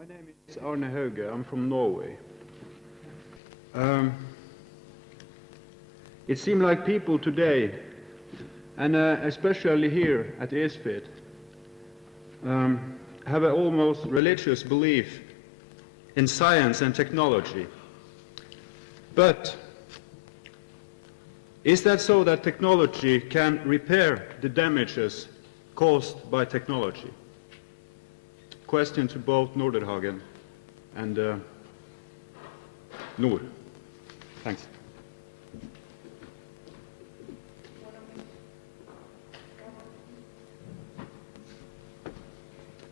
My name is Arne Hauge. I'm from Norway. It seems like people today, and especially here at ISFiT, have an almost religious belief in science and technology. But is that so that technology can repair the damages caused by technology? Question to both Norderhagen and Noor. Thanks.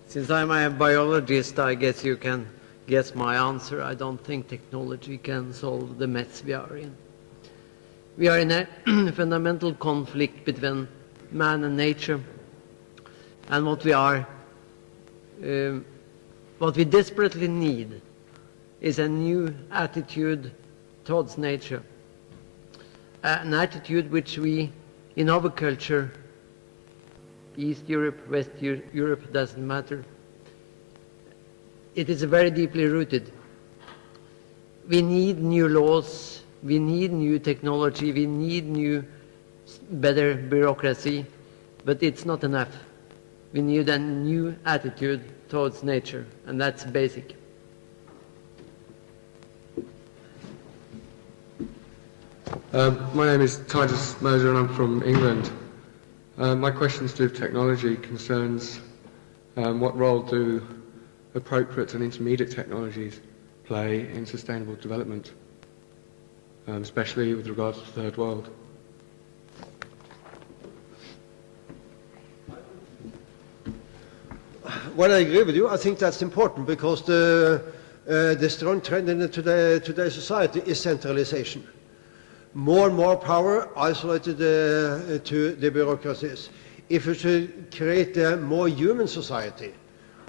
Since I'm a biologist, I guess you can guess my answer. I don't think technology can solve the mess we are in. We are in a fundamental conflict between man and nature, and what we desperately need is a new attitude towards nature, an attitude which we, in our culture, East Europe, West Europe, doesn't matter. It is very deeply rooted. We need new laws, we need new technology, we need new, better bureaucracy, but it's not enough. We need a new attitude towards nature, and that's basic. My name is Titus Moser and I'm from England. My question to do with technology concerns what role do appropriate and intermediate technologies play in sustainable development, especially with regards to the third world. Well, I agree with you. I think that's important because the strong trend in today's society is centralization. More and more power isolated to the bureaucracies. If you should create a more human society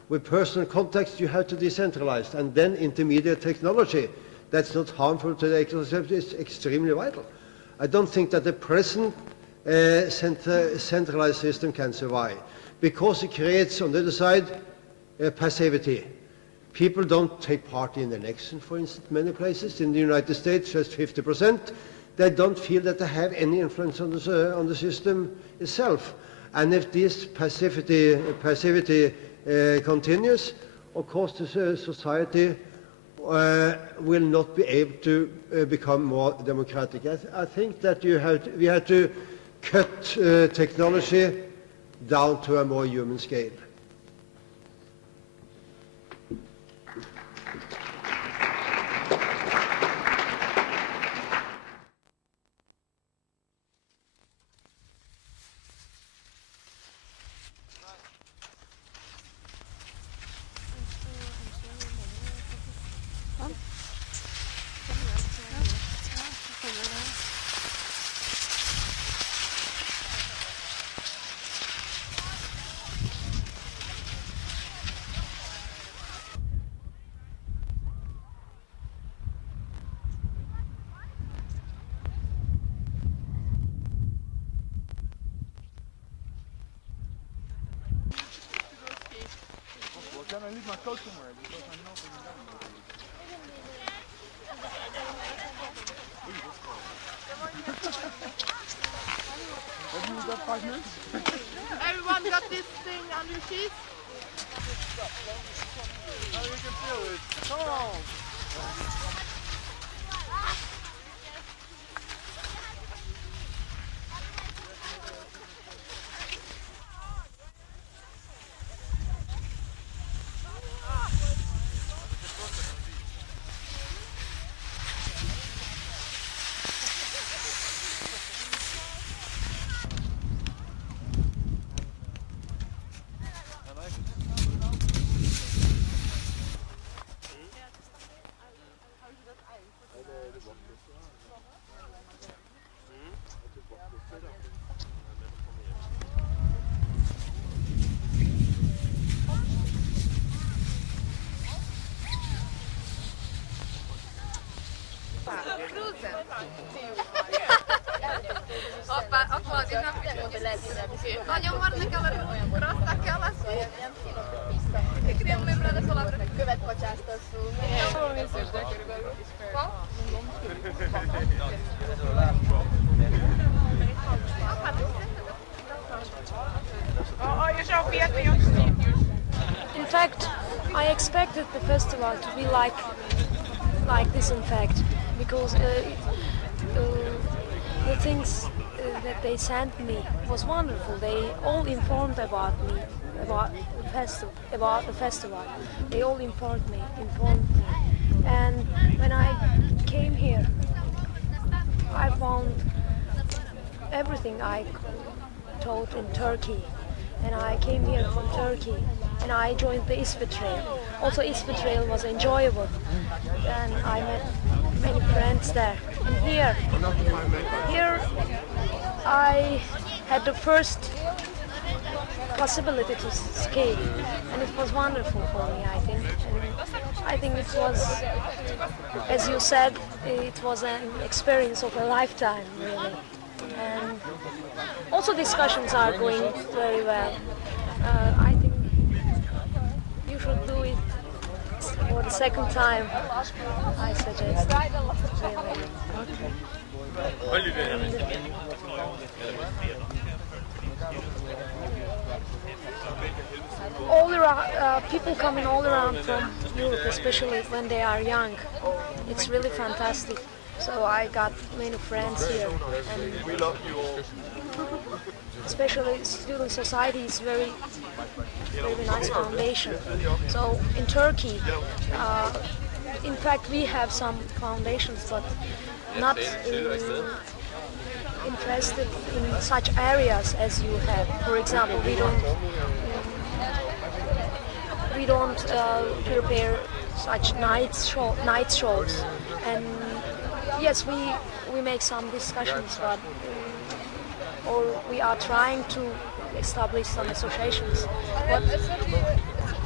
with personal context, you have to decentralize, and then intermediate technology that's not harmful to the ecosystem is extremely vital. I don't think that the present centralized system can survive because it creates on the other side passivity. People don't take part in elections, for instance, many places. In the United States, just 50%. They don't feel that they have any influence on the system itself. And if this passivity continues, of course the society will not be able to become more democratic. I think that we have to cut technology down to a more human scale. Can I leave my coat somewhere? Because I'm not in Have you got 5 minutes? Everyone got this thing on your sheet? Oh, you can feel it. Come on! Nagyon vannak a rossz alas. Ik neem mijn broer Követ bocsáztasszul. In fact, I expected the festival to be like this. In fact, because the things that they sent me was wonderful. They all informed about me, about the festival. They all informed me. And when I came here, I found everything I taught in Turkey. And I came here from Turkey, and I joined the ISFiT trail. Also, ISFiT trail was enjoyable, and I met many friends there. And here I had the first possibility to ski, and it was wonderful for me, I think. And I think it was, as you said, it was an experience of a lifetime, really. And also discussions are going very well. I think you should do it for the second time, I suggest. Really. All around, people coming all around from Europe, especially when they are young. It's really fantastic. So I got many friends here, and we love you all. Especially student society is very nice foundation. So in Turkey, in fact, we have some foundations, but not interested in such areas as you have. For example, we don't prepare such night shows, and yes, we make some discussions, but or we are trying to establish some associations. But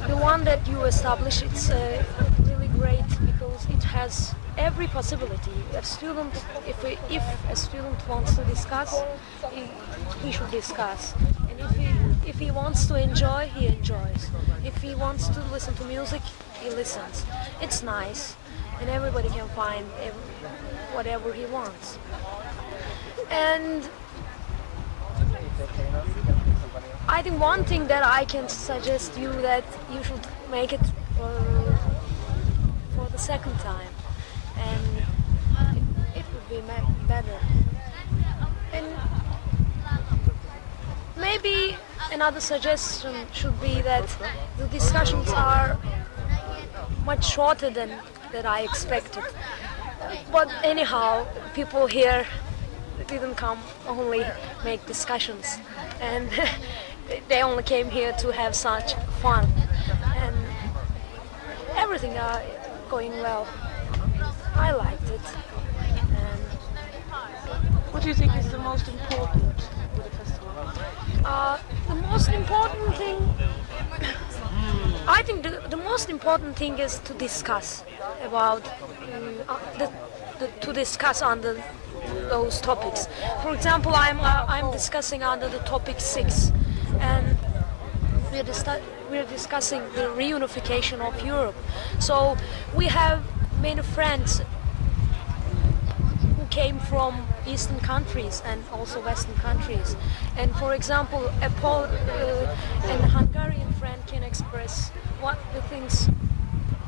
the one that you establish, it's really great because it has every possibility. If a student wants to discuss, he should discuss. And if he wants to enjoy, he enjoys. If he wants to listen to music, he listens. It's nice, and everybody can find whatever he wants. And I think one thing that I can suggest you that you should make it for the second time, and it would be better. And maybe another suggestion should be that the discussions are much shorter than I expected. But anyhow, people here didn't come only make discussions, and they only came here to have such fun, and everything are going well. I liked it. And what do you think is the most important with the festival? The most important thing, I think the most important thing is to discuss about to discuss under those topics. For example, I'm discussing under the topic 6, and we're discussing the reunification of Europe. So we have many friends who came from Eastern countries and also Western countries. And for example, an Hungarian friend can express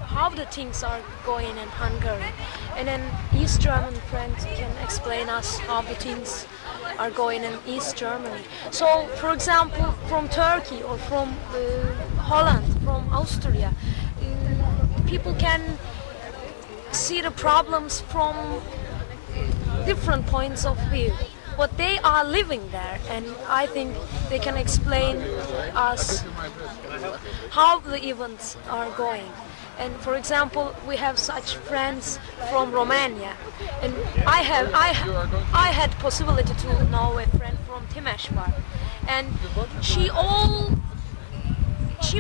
how the things are going in Hungary, and an East German friend can explain us how the things are going in East Germany. So, for example, from Turkey or from Holland, from Austria, people can see the problems from different points of view. But they are living there, and I think they can explain us how the events are going. And for example, we have such friends from Romania, and I had possibility to know a friend from Temesvar, and she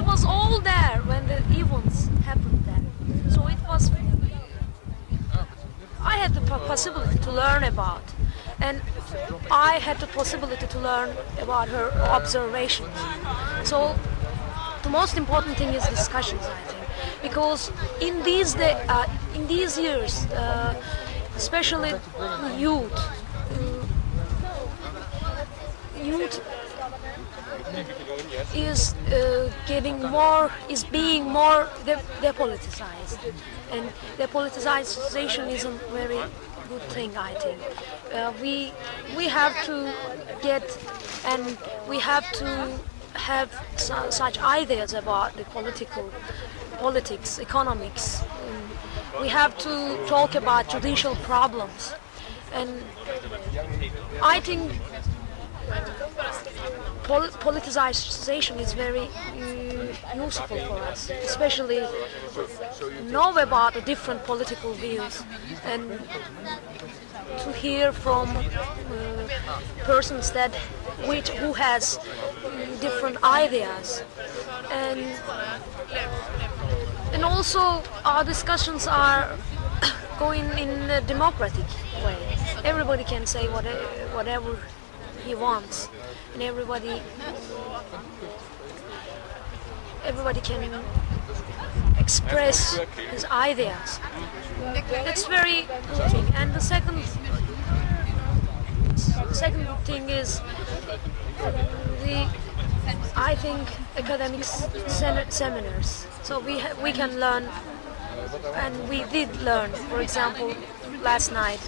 was all there when the events happened there. So it was, I had the possibility to learn about, and I had the possibility to learn about her observations. So the most important thing is discussions, I think, because in these years, especially youth, youth is being more depoliticized, and depoliticization is a very good thing, I think. We have to get, and we have to have such ideas about the politics, economics. We have to talk about judicial problems, and I think politicization is very useful for us, especially know about the different political views and to hear from persons who has different ideas, and also our discussions are going in a democratic way. Everybody can say whatever he wants, and everybody can express his ideas. That's very good thing. And the second thing is I think academic seminars. So we can learn, and we did learn. For example, last night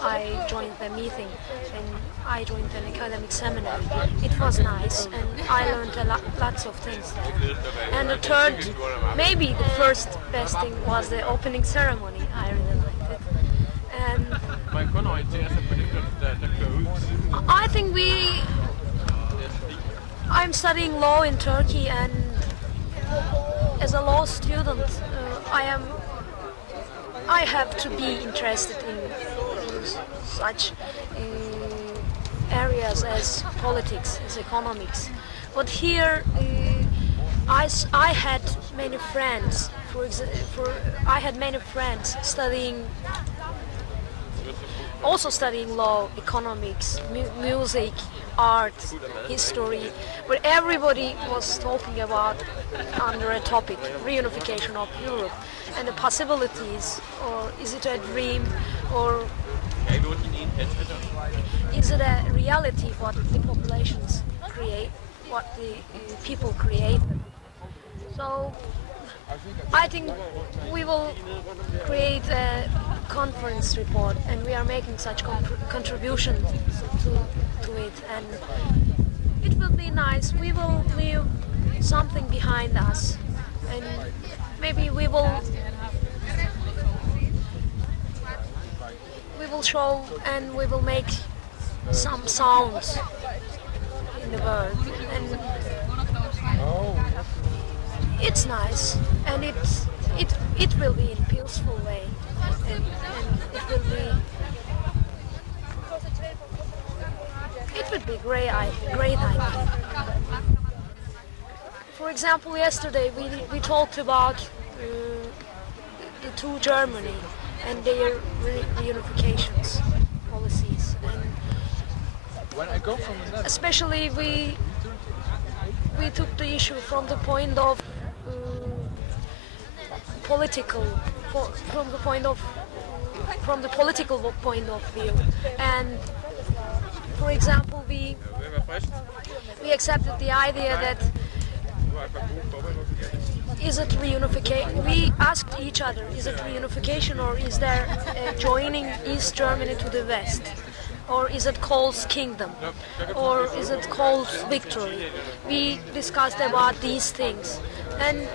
I joined the meeting and I joined an academic seminar. It was nice, and I learned lots of things there. And the third, maybe the first best thing was the opening ceremony. I really liked it. And I think I'm studying law in Turkey, and as a law student, I have to be interested in such areas as politics, as economics. But here, I had many friends. I had many friends also studying law, economics, music, art, history, but everybody was talking about under a topic, reunification of Europe, and the possibilities, or is it a dream, or is it a reality what the populations create, what the people create? So I think we will create a conference report, and we are making such contribution to it, and it will be nice. We will leave something behind us, and maybe we will show, and we will make some sounds in the world, and it's nice, and it will be in a peaceful way, and it would be great, I think. For example, yesterday we talked about the two Germany and their reunifications policies, and especially we took the issue from the point of political point of view, and for example we accepted the idea that is it reunification? We asked each other, is it reunification, or is there joining East Germany to the West? Or is it called kingdom? Or is it called victory? We discussed about these things. And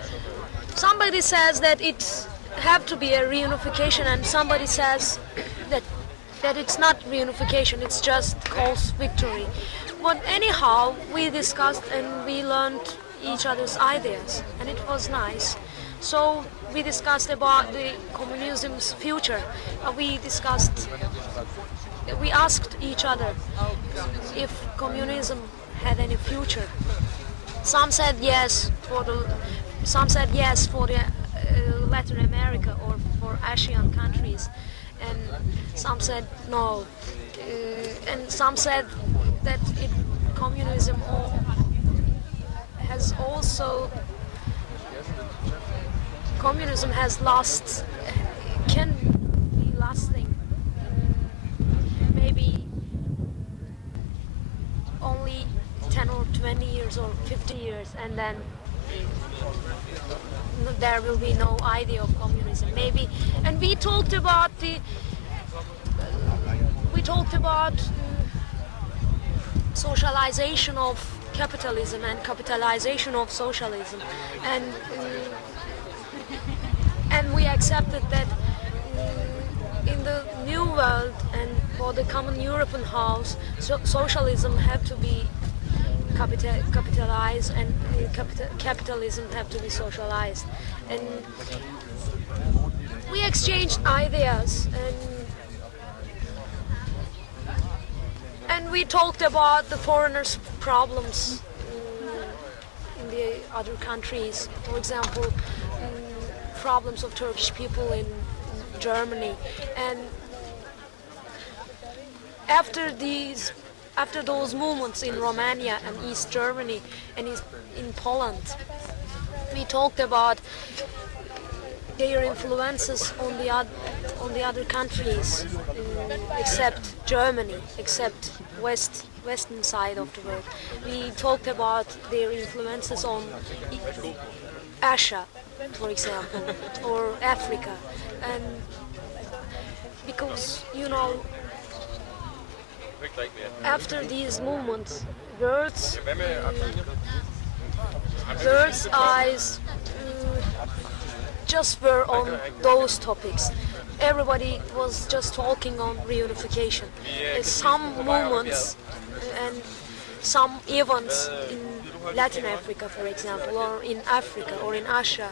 somebody says that it have to be a reunification, and somebody says that it's not reunification, it's just called victory. But anyhow, we discussed and we learned each other's ideas, and it was nice. So we discussed about the communism's future. We asked each other if communism had any future. Some said yes for the Latin America or for Asian countries, and some said no, and some said that communism has also communism has lost, can be lasting maybe only 10 or 20 years or 50 years, and then there will be no idea of communism maybe. And we talked about socialization of capitalism and capitalization of socialism, and we accepted that in the new world and for the common European house, socialism had to be capitalized and capitalism have to be socialized. And we exchanged ideas, and we talked about the foreigners' problems in the other countries. For example, problems of Turkish people in Germany. And after those movements in Romania and East Germany and in Poland, we talked about their influences on the other countries, except Germany, except western side of the world. We talked about their influences on Asia, for example, or Africa, and because after these movements, world's eyes just were on those topics. Everybody was just talking on reunification. Some movements and some events in Latin Africa, for example, or in Africa or in Asia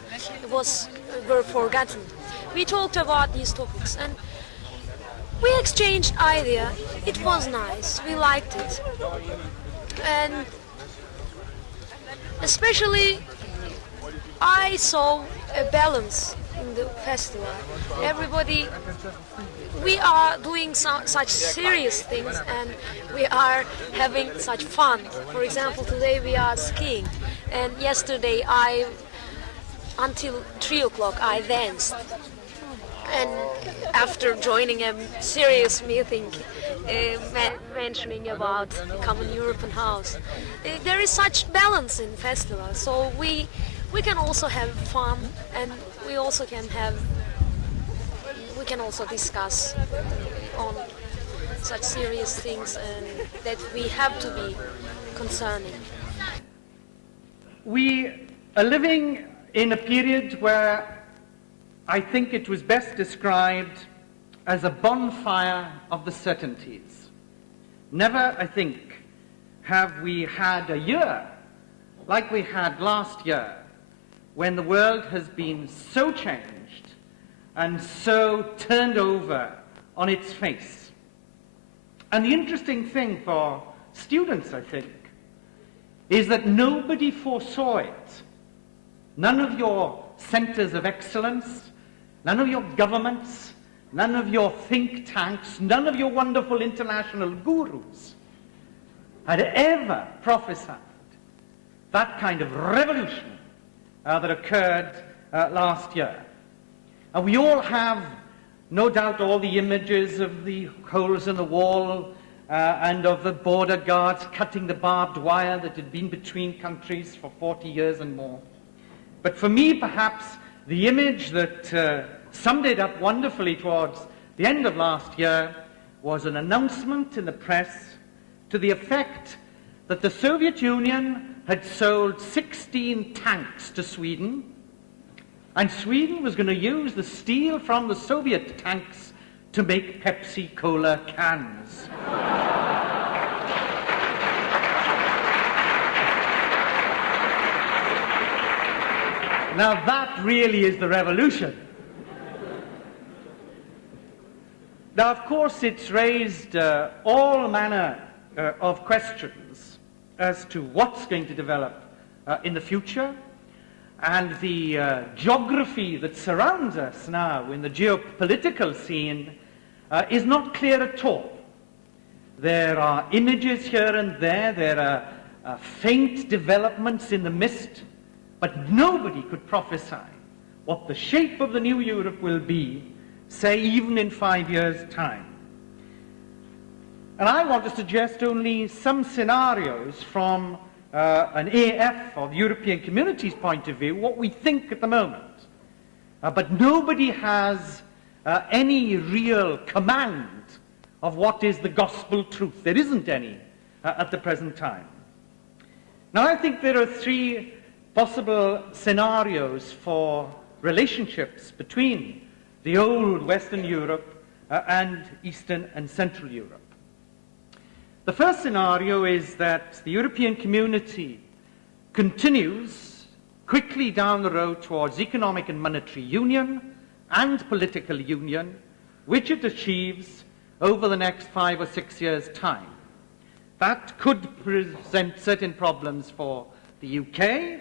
were forgotten. We talked about these topics and we exchanged ideas. It was nice. We liked it. And especially I saw a balance in the festival. We are doing such serious things and we are having such fun. For example, today we are skiing, and yesterday until 3 o'clock I danced. And after joining a serious meeting mentioning about the common European house, there is such balance in festivals. So we can also have fun, and we can also discuss on such serious things and that we have to be concerning. We are living in a period where I think it was best described as a bonfire of the certainties. Never, I think, have we had a year like we had last year, when the world has been so changed and so turned over on its face. And the interesting thing for students, I think, is that nobody foresaw it. None of your centers of excellence, none of your governments, none of your think tanks, none of your wonderful international gurus had ever prophesied that kind of revolution that occurred last year. And we all have, no doubt, all the images of the holes in the wall and of the border guards cutting the barbed wire that had been between countries for 40 years and more. But for me, perhaps, the image that summed it up wonderfully towards the end of last year was an announcement in the press to the effect that the Soviet Union had sold 16 tanks to Sweden, and Sweden was going to use the steel from the Soviet tanks to make Pepsi-Cola cans. Now that really is the revolution. Now, of course, it's raised all manner of questions as to what's going to develop in the future, and the geography that surrounds us now in the geopolitical scene is not clear at all. There are images here and there are faint developments in the mist, but nobody could prophesy what the shape of the new Europe will be, say even in 5 years' time. And I want to suggest only some scenarios from an AF, or the European Community's point of view, what we think at the moment. But nobody has any real command of what is the gospel truth. There isn't any at the present time. Now, I think there are 3 possible scenarios for relationships between the old Western Europe and Eastern and Central Europe. The first scenario is that the European Community continues quickly down the road towards economic and monetary union and political union, which it achieves over the next 5 or 6 years' time. That could present certain problems for the UK,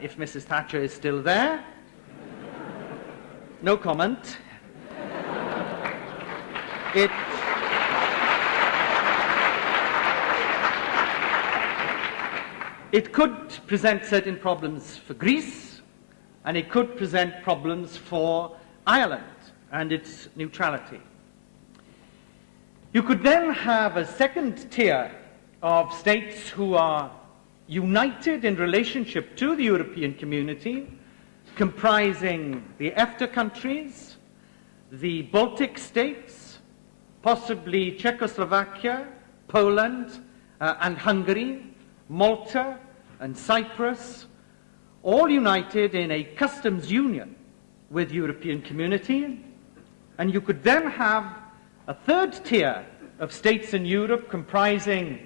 if Mrs. Thatcher is still there. No comment. It could present certain problems for Greece, and it could present problems for Ireland and its neutrality. You could then have a second tier of states who are united in relationship to the European Community, comprising the EFTA countries, the Baltic states, possibly Czechoslovakia, Poland, and Hungary, Malta and Cyprus, all united in a customs union with European Community. And you could then have a third tier of states in Europe comprising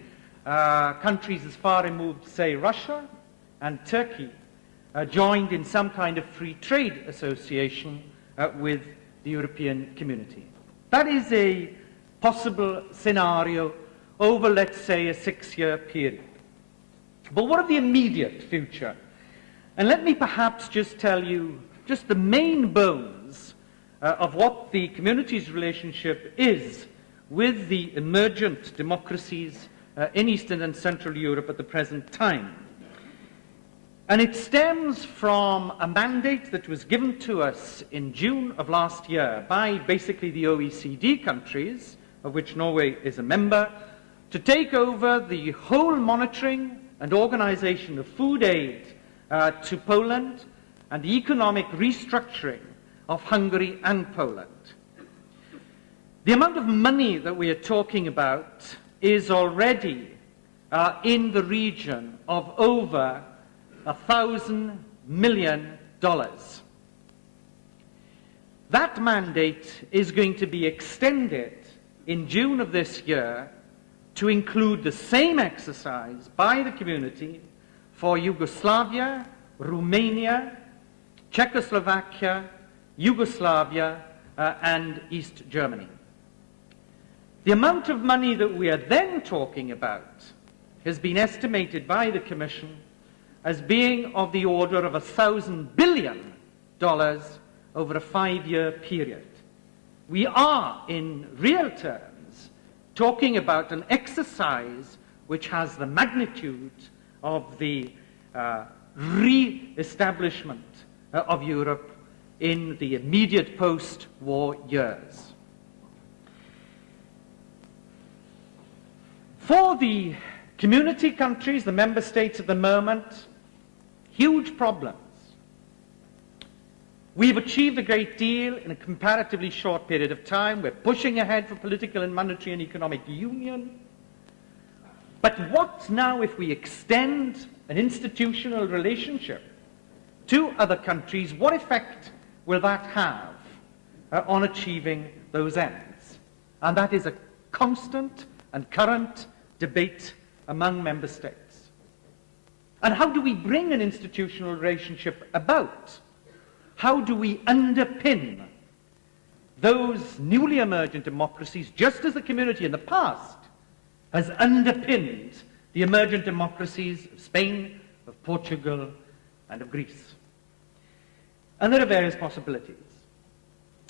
countries as far removed, say, Russia and Turkey, joined in some kind of free trade association with the European Community. That is a possible scenario over, let's say, a 6-year period. But what of the immediate future? And let me perhaps just tell you just the main bones of what the Community's relationship is with the emergent democracies in Eastern and Central Europe at the present time. And it stems from a mandate that was given to us in June of last year by basically the OECD countries, of which Norway is a member, to take over the whole monitoring and organization of food aid to Poland and the economic restructuring of Hungary and Poland. The amount of money that we are talking about is already in the region of over $1,000 million. That mandate is going to be extended in June of this year to include the same exercise by the Community for Yugoslavia, Romania, Czechoslovakia, Yugoslavia, and East Germany. The amount of money that we are then talking about has been estimated by the Commission as being of the order of $1,000 billion over a 5-year period. We are, in real terms, talking about an exercise which has the magnitude of the re-establishment of Europe in the immediate post-war years. For the Community countries, the member states at the moment, huge problems. We've achieved a great deal in a comparatively short period of time. We're pushing ahead for political and monetary and economic union. But what now if we extend an institutional relationship to other countries? What effect will that have on achieving those ends? And that is a constant and current debate among member states. And how do we bring an institutional relationship about? How do we underpin those newly emergent democracies, just as the Community in the past has underpinned the emergent democracies of Spain, of Portugal, and of Greece? And there are various possibilities.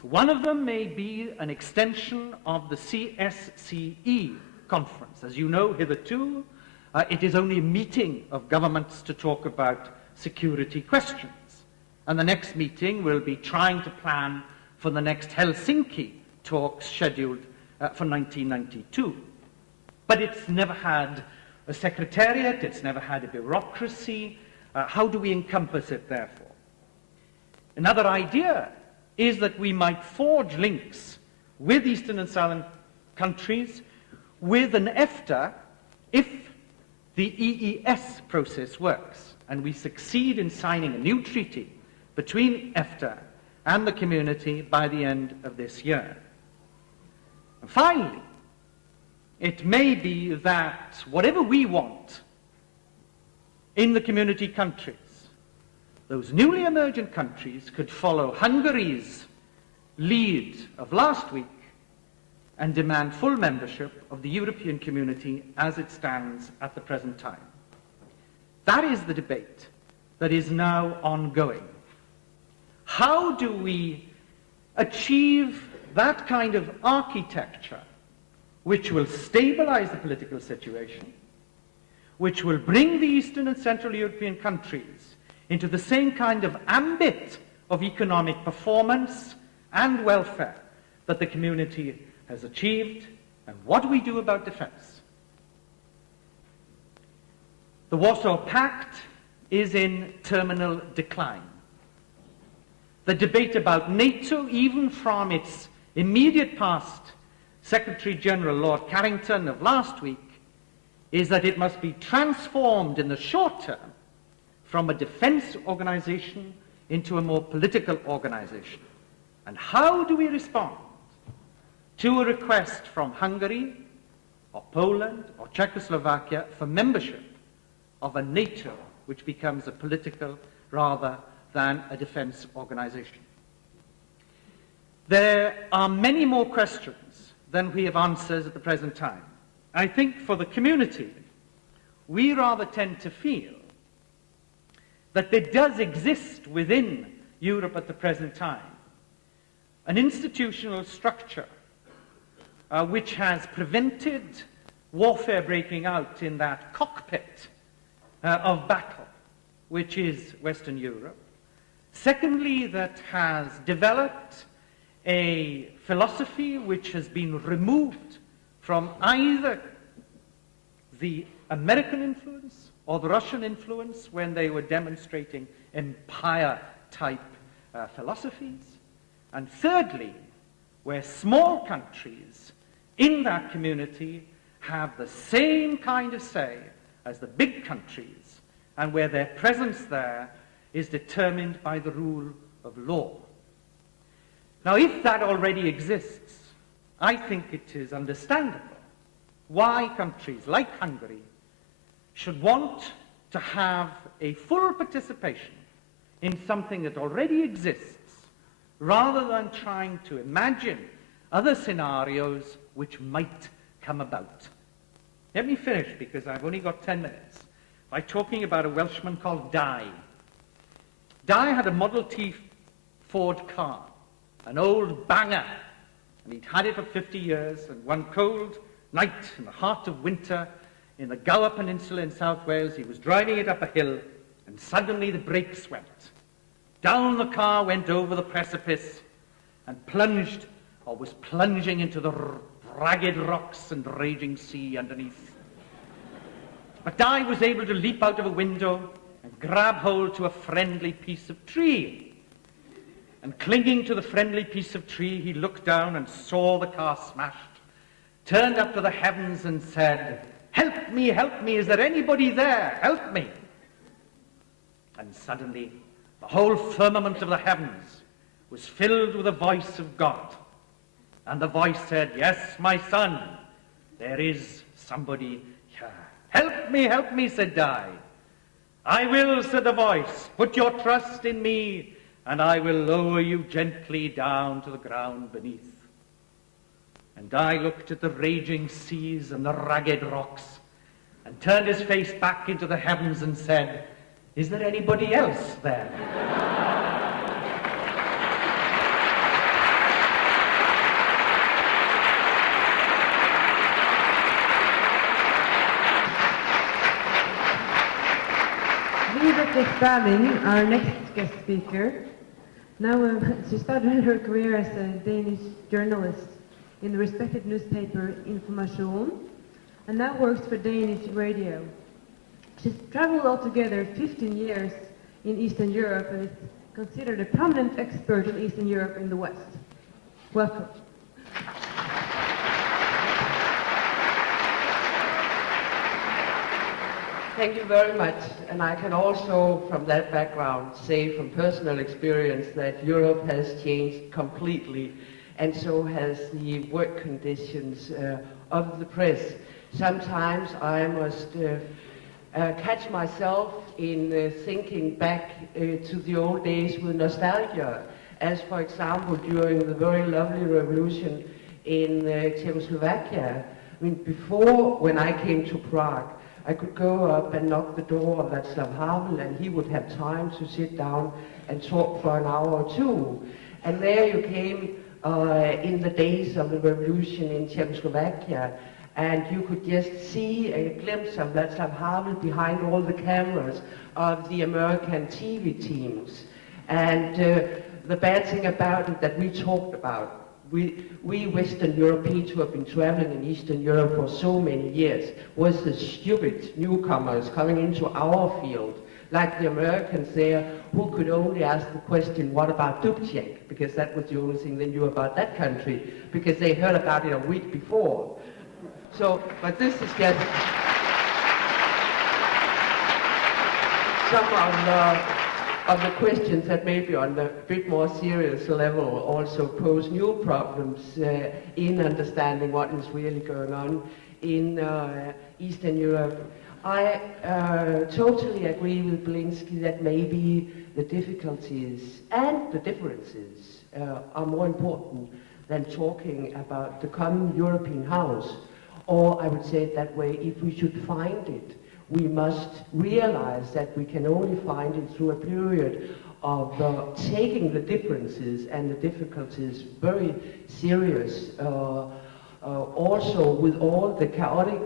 One of them may be an extension of the CSCE conference. As you know, hitherto, it is only a meeting of governments to talk about security questions. And the next meeting will be trying to plan for the next Helsinki talks scheduled for 1992. But it's never had a secretariat, it's never had a bureaucracy. How do we encompass it, therefore? Another idea is that we might forge links with Eastern and Southern countries with an EFTA if the EES process works and we succeed in signing a new treaty between EFTA and the community by the end of this year. And finally, it may be that whatever we want in the community countries, those newly emergent countries could follow Hungary's lead of last week and demand full membership of the European community as it stands at the present time. That is the debate that is now ongoing. How do we achieve that kind of architecture which will stabilize the political situation, which will bring the Eastern and Central European countries into the same kind of ambit of economic performance and welfare that the community has achieved, and what do we do about defense? The Warsaw Pact is in terminal decline. The debate about NATO, even from its immediate past, Secretary General Lord Carrington of last week, is that it must be transformed in the short term from a defense organization into a more political organization. And how do we respond to a request from Hungary or Poland or Czechoslovakia for membership of a NATO which becomes a political rather than a defense organization? There are many more questions than we have answers at the present time. I think for the community, we rather tend to feel that there does exist within Europe at the present time an institutional structure which has prevented warfare breaking out in that cockpit of battle, which is Western Europe. Secondly, that has developed a philosophy which has been removed from either the American influence or the Russian influence when they were demonstrating empire-type philosophies. And thirdly, where small countries in that community have the same kind of say as the big countries, and where their presence there is determined by the rule of law. Now, if that already exists, I think it is understandable why countries like Hungary should want to have a full participation in something that already exists, rather than trying to imagine other scenarios which might come about. Let me finish, because I've only got 10 minutes, by talking about a Welshman called Dai. Dai had a Model T Ford car, an old banger, and he'd had it for 50 years, and one cold night in the heart of winter in the Gower Peninsula in South Wales, he was driving it up a hill, and suddenly the brakes went. Down the car went over the precipice and plunged, or was plunging into the ragged rocks and raging sea underneath. But Dai was able to leap out of a window and grab hold to a friendly piece of tree. And clinging to the friendly piece of tree, he looked down and saw the car smashed, turned up to the heavens and said, help me, is there anybody there? Help me." And suddenly, the whole firmament of the heavens was filled with the voice of God. And the voice said, "Yes, my son, there is somebody here." Help me, said Dai. "I will," said the voice. "Put your trust in me, and I will lower you gently down to the ground beneath." And Dai looked at the raging seas and the ragged rocks, and turned his face back into the heavens and said, "Is there anybody else there?" Elisabeth Stalin, our next guest speaker. Now, she started her career as a Danish journalist in the respected newspaper Information, and now works for Danish radio. She's traveled altogether 15 years in Eastern Europe and is considered a prominent expert in Eastern Europe in the West. Welcome. Thank you very much, and I can also, from that background, say from personal experience that Europe has changed completely, and so has the work conditions of the press. Sometimes I must catch myself in thinking back to the old days with nostalgia, as for example during the very lovely revolution in Czechoslovakia. I mean, before, when I came to Prague, I could go up and knock the door of Václav Havel, and he would have time to sit down and talk for an hour or two. And there you came in the days of the revolution in Czechoslovakia, and you could just see a glimpse of Václav Havel behind all the cameras of the American TV teams. And the bad thing about it that we talked about, we Western Europeans who have been traveling in Eastern Europe for so many years, was the stupid newcomers coming into our field, like the Americans there, who could only ask the question, what about Dubček? Because that was the only thing they knew about that country, because they heard about it a week before. So, but this is just some of the questions that maybe on a bit more serious level also pose new problems in understanding what is really going on in Eastern Europe. I totally agree with Belinsky that maybe the difficulties and the differences are more important than talking about the common European house. Or I would say it that way, if we should find it, we must realize that we can only find it through a period of taking the differences and the difficulties very serious, also with all the chaotic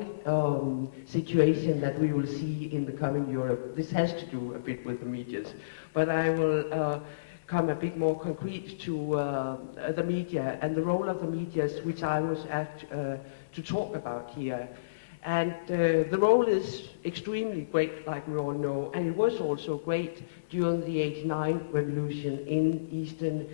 situation that we will see in the coming Europe. This has to do a bit with the medias, but I will come a bit more concrete to the media and the role of the medias, which I was asked to talk about here. And the role is extremely great, like we all know, and it was also great during the '89 revolution in Eastern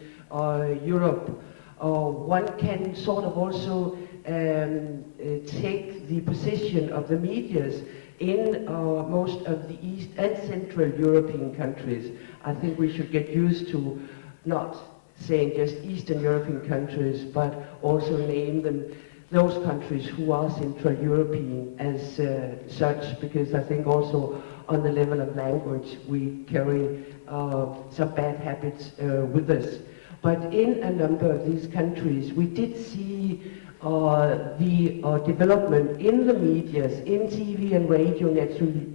Europe. One can sort of also take the position of the medias in most of the East and Central European countries. I think we should get used to not saying just Eastern European countries, but also name them those countries who are Central European as such, because I think also on the level of language we carry some bad habits with us. But in a number of these countries we did see the development in the medias, in TV and radio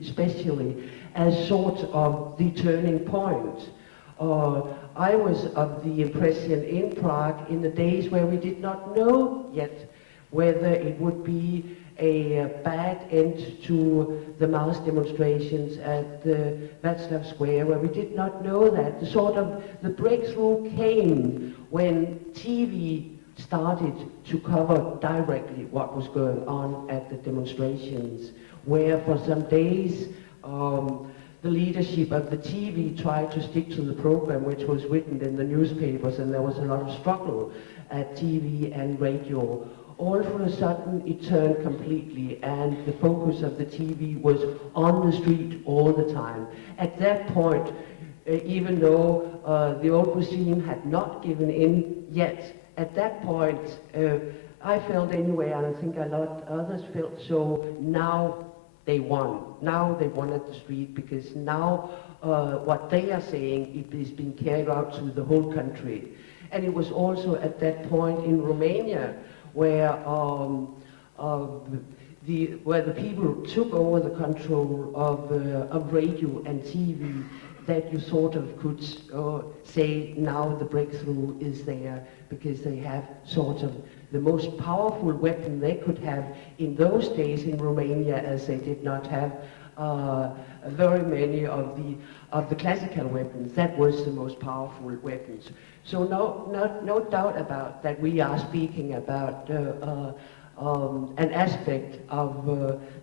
especially, as sort of the turning point. I was of the impression in Prague in the days where we did not know yet whether it would be a bad end to the mass demonstrations at the Václav Square, where we did not know that. The breakthrough came when TV started to cover directly what was going on at the demonstrations, where for some days the leadership of the TV tried to stick to the program which was written in the newspapers, and there was a lot of struggle at TV and radio. All of a sudden it turned completely, and the focus of the TV was on the street all the time. At that point, even though the old regime had not given in yet, at that point I felt anyway, and I think a lot others felt so, now they won. Now they won at the street, because now what they are saying is being carried out to the whole country. And it was also at that point in Romania where the people took over the control of radio and TV, that you sort of could say now the breakthrough is there, because they have sort of the most powerful weapon they could have in those days in Romania, as they did not have very many of the classical weapons. That was the most powerful weapons. So no doubt about that we are speaking about an aspect of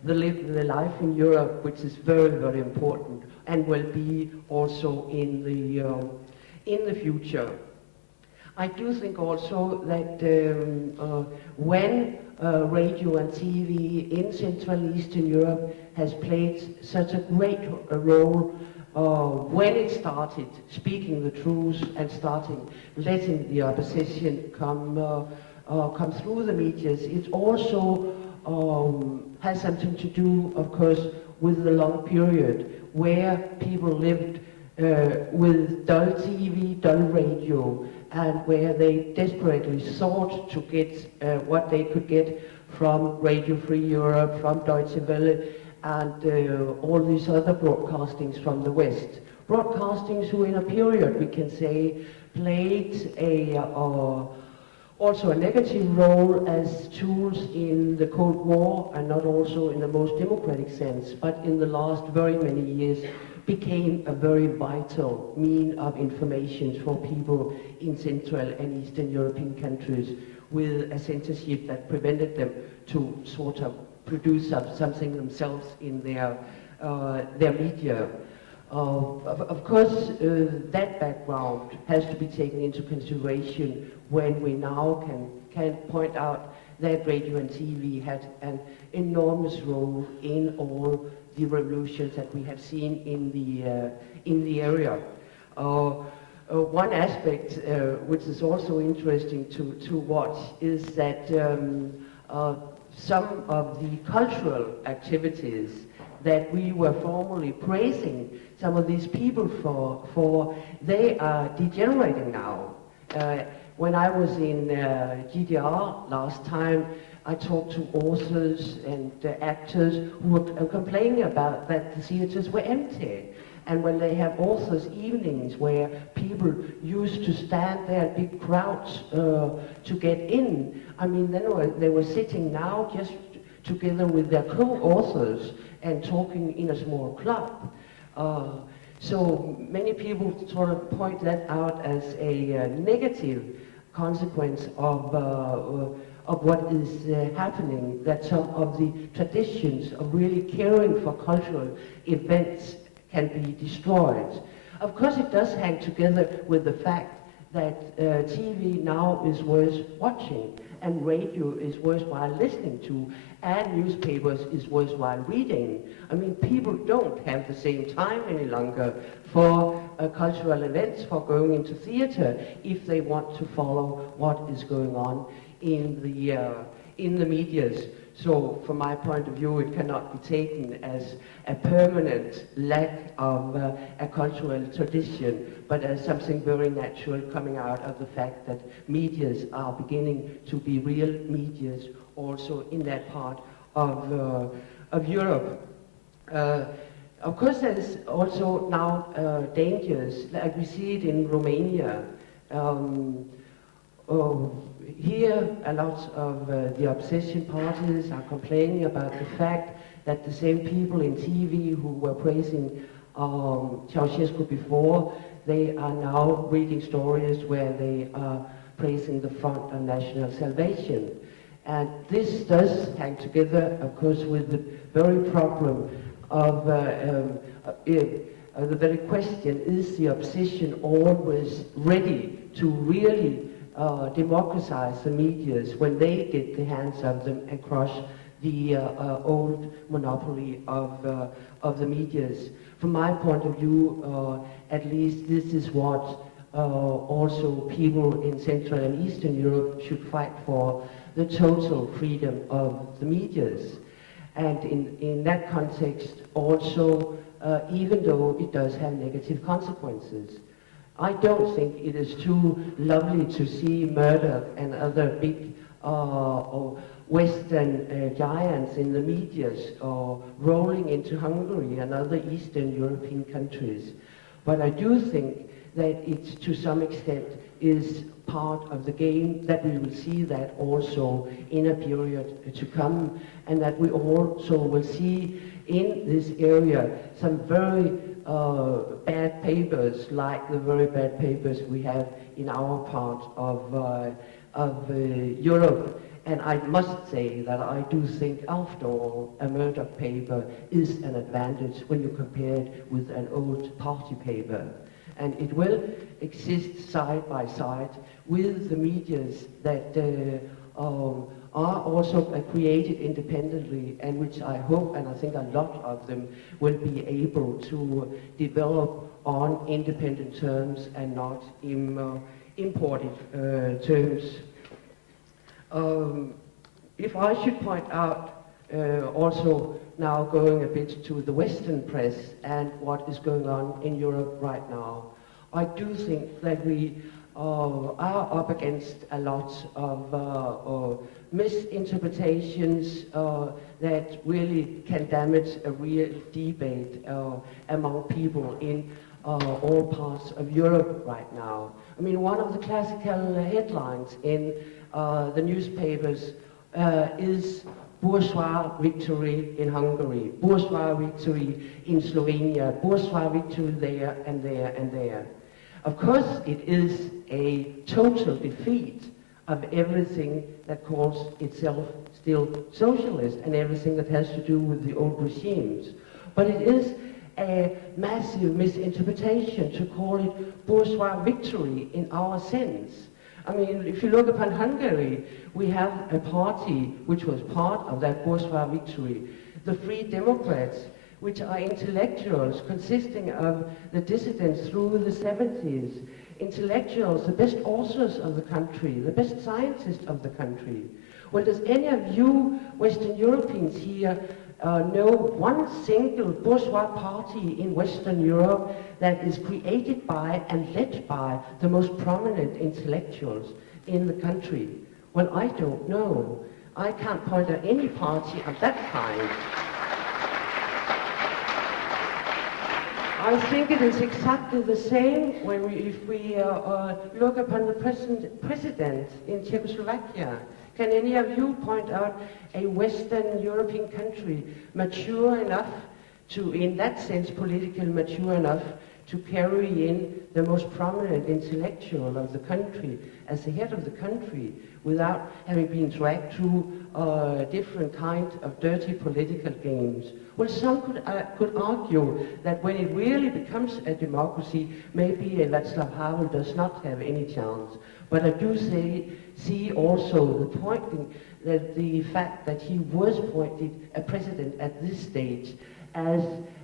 the life in Europe which is very, very important and will be also in the future. I do think also that when radio and TV in Central and Eastern Europe has played such a great role when it started speaking the truth and starting letting the opposition come through the medias, it also has something to do, of course, with the long period where people lived with dull TV, dull radio, and where they desperately sought to get what they could get from Radio Free Europe, from Deutsche Welle, and all these other broadcastings from the West. Broadcastings who in a period, we can say, played also a negative role as tools in the Cold War, and not also in the most democratic sense, but in the last very many years became a very vital mean of information for people in Central and Eastern European countries, with a censorship that prevented them to sort of produce something themselves in their media. Of course, that background has to be taken into consideration when we now can point out that radio and TV had an enormous role in all the revolutions that we have seen in the area. One aspect which is also interesting to watch is that some of the cultural activities that we were formerly praising some of these people for they are degenerating now. When I was in GDR last time, I talked to authors and actors who were complaining about that the theaters were empty. And when they have authors' evenings where people used to stand there in big crowds to get in, I mean, they were sitting now just together with their co-authors and talking in a small club. So many people sort of point that out as a negative consequence of what is happening, that some of the traditions of really caring for cultural events can be destroyed. Of course, it does hang together with the fact that TV now is worth watching, and radio is worthwhile listening to, and newspapers is worthwhile reading. I mean, people don't have the same time any longer for cultural events, for going into theater, if they want to follow what is going on in the medias. So, from my point of view, it cannot be taken as a permanent lack of a cultural tradition, but as something very natural coming out of the fact that medias are beginning to be real medias also in that part of Europe. Of course, there's also now dangers, like we see it in Romania. Here, a lot of the opposition parties are complaining about the fact that the same people in TV who were praising Ceausescu before, they are now reading stories where they are praising the Front of National Salvation. And this does hang together, of course, with the very problem of the very question, is the opposition always ready to really democratize the medias when they get the hands of them and crush the old monopoly of the medias? From my point of view, at least this is what also people in Central and Eastern Europe should fight for, the total freedom of the medias. And in that context also, even though it does have negative consequences, I don't think it is too lovely to see Murdoch and other big Western giants in the medias rolling into Hungary and other Eastern European countries. But I do think that it's to some extent is part of the game, that we will see that also in a period to come, and that we also will see in this area some very bad papers, like the very bad papers we have in our part of Europe. And I must say that I do think, after all, a Murdoch paper is an advantage when you compare it with an old party paper. And it will exist side by side with the medias that are also created independently, and which I hope, and I think a lot of them, will be able to develop on independent terms and not in imported terms. If I should point out, also now going a bit to the Western press and what is going on in Europe right now, I do think that we are up against a lot of misinterpretations that really can damage a real debate among people in all parts of Europe right now. I mean, one of the classical headlines in the newspapers is bourgeois victory in Hungary, bourgeois victory in Slovenia, bourgeois victory there and there and there. Of course, it is a total defeat of everything that calls itself still socialist and everything that has to do with the old regimes. But it is a massive misinterpretation to call it bourgeois victory in our sense. I mean, if you look upon Hungary, we have a party which was part of that bourgeois victory, the Free Democrats, which are intellectuals consisting of the dissidents through the 70s, intellectuals, the best authors of the country, the best scientists of the country. Well, does any of you Western Europeans here know one single bourgeois party in Western Europe that is created by and led by the most prominent intellectuals in the country? Well, I don't know. I can't point at any party of that kind. I think it is exactly the same if we look upon the present president in Czechoslovakia. Can any of you point out a Western European country mature enough to, in that sense, politically mature enough to carry in the most prominent intellectual of the country as the head of the country without having been dragged through different kinds of dirty political games? Well, some could argue that when it really becomes a democracy, maybe Václav Havel does not have any chance. But I do see also the fact that he was appointed a president at this stage as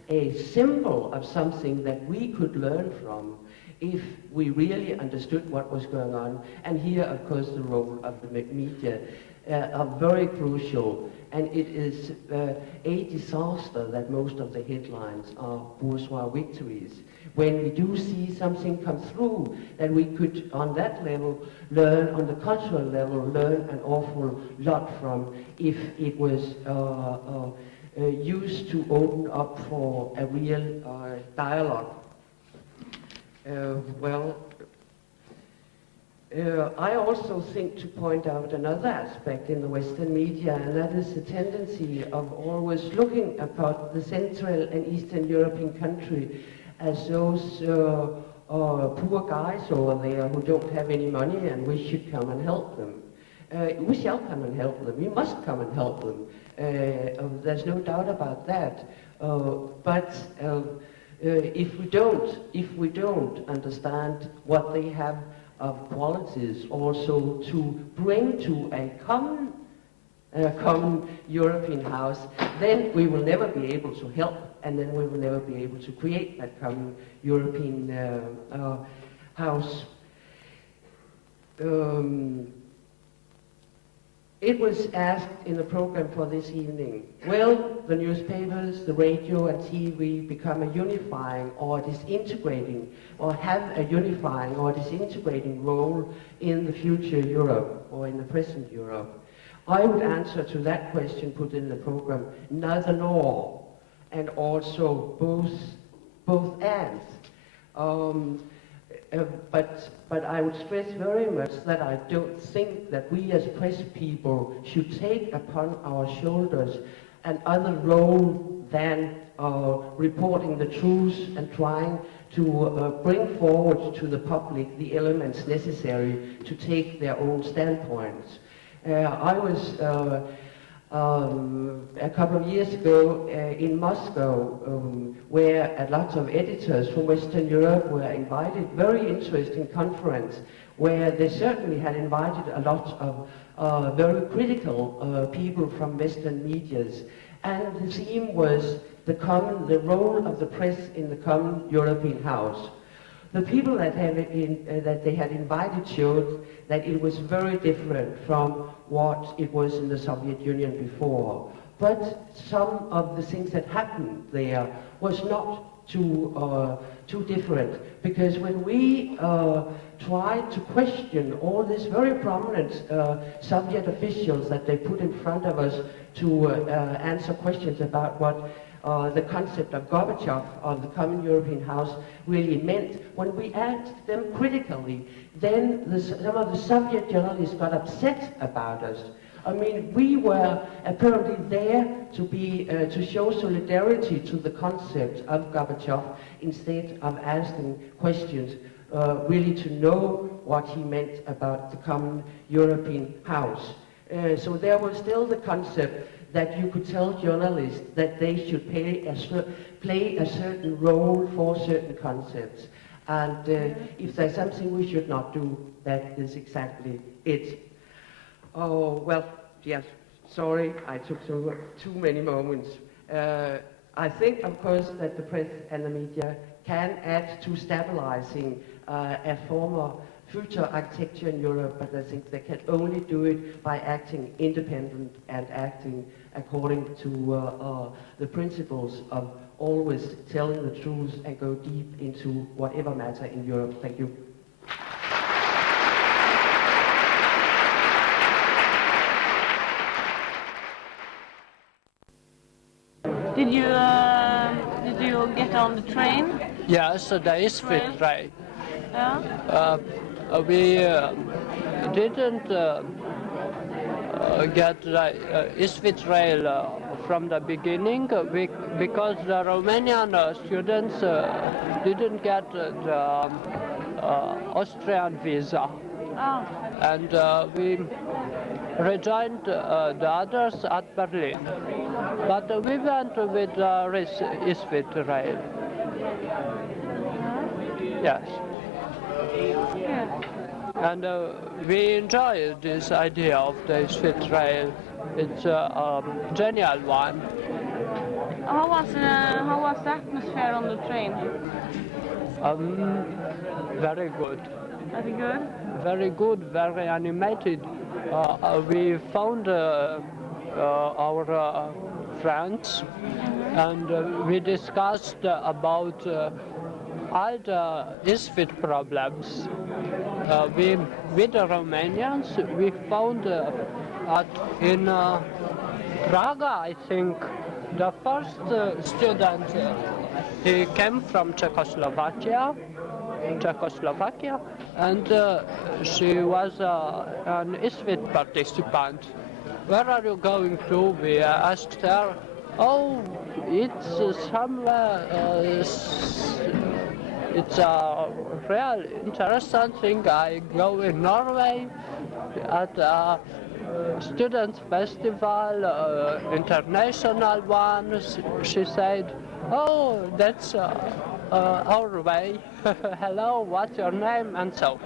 a symbol of something that we could learn from if we really understood what was going on. And here, of course, the role of the media are very crucial. And it is a disaster that most of the headlines are bourgeois victories. When we do see something come through that we could, on that level, learn, on the cultural level, learn an awful lot from if it was used to open up for a real dialogue. I also think to point out another aspect in the Western media, and that is the tendency of always looking upon the Central and Eastern European country as those poor guys over there who don't have any money, and we should come and help them. We shall come and help them. We must come and help them. There's no doubt about that. But if we don't understand what they have of qualities also to bring to a common European house, then we will never be able to help, and then we will never be able to create that common European house. It was asked in the program for this evening, will the newspapers, the radio and TV become a unifying or disintegrating, or have a unifying or disintegrating role in the future Europe or in the present Europe? I would answer to that question put in the program, neither nor, and also both and. But I would stress very much that I don't think that we as press people should take upon our shoulders another role than reporting the truth and trying to bring forward to the public the elements necessary to take their own standpoints. I was a couple of years ago in Moscow, where a lot of editors from Western Europe were invited. Very interesting conference, where they certainly had invited a lot of very critical people from Western medias. And the theme was the role of the press in the common European house. The people that they had invited showed that it was very different from what it was in the Soviet Union before. But some of the things that happened there was not too different, because when we tried to question all these very prominent Soviet officials that they put in front of us to answer questions about what the concept of Gorbachev of the common European house really meant, when we asked them critically, then some of the Soviet journalists got upset about us. I mean, we were apparently there to show solidarity to the concept of Gorbachev instead of asking questions really to know what he meant about the common European house. So there was still the concept that you could tell journalists that they should play a certain role for certain concepts. And if there's something we should not do, that is exactly it. Oh, well, yes, sorry, I took too many moments. I think, of course, that the press and the media can add to stabilizing a former future architecture in Europe, but I think they can only do it by acting independent and acting according to the principles of always telling the truth and go deep into whatever matter in Europe. Thank you. Did you get on the train? Yes, the ISFiT train. Yeah. We didn't get the ISFiT rail from the beginning because the Romanian students didn't get the Austrian visa. Oh. And we rejoined the others at Berlin. But we went with the ISFiT rail. Yes. Yeah. And we enjoy this idea of the ISFiT rail. It's a genial one. How was the atmosphere on the train? Very good. Very good? Very good, very animated. We found our friends, and we discussed about all the ISFiT problems. With the Romanians, we found in Praga, I think, the first student, he came from Czechoslovakia, and she was an ISFiT participant. Where are you going to? We asked her. Oh, it's somewhere. It's a real interesting thing. I go in Norway at a student festival, international one. She said, oh, that's our way. Hello, what's your name? And so.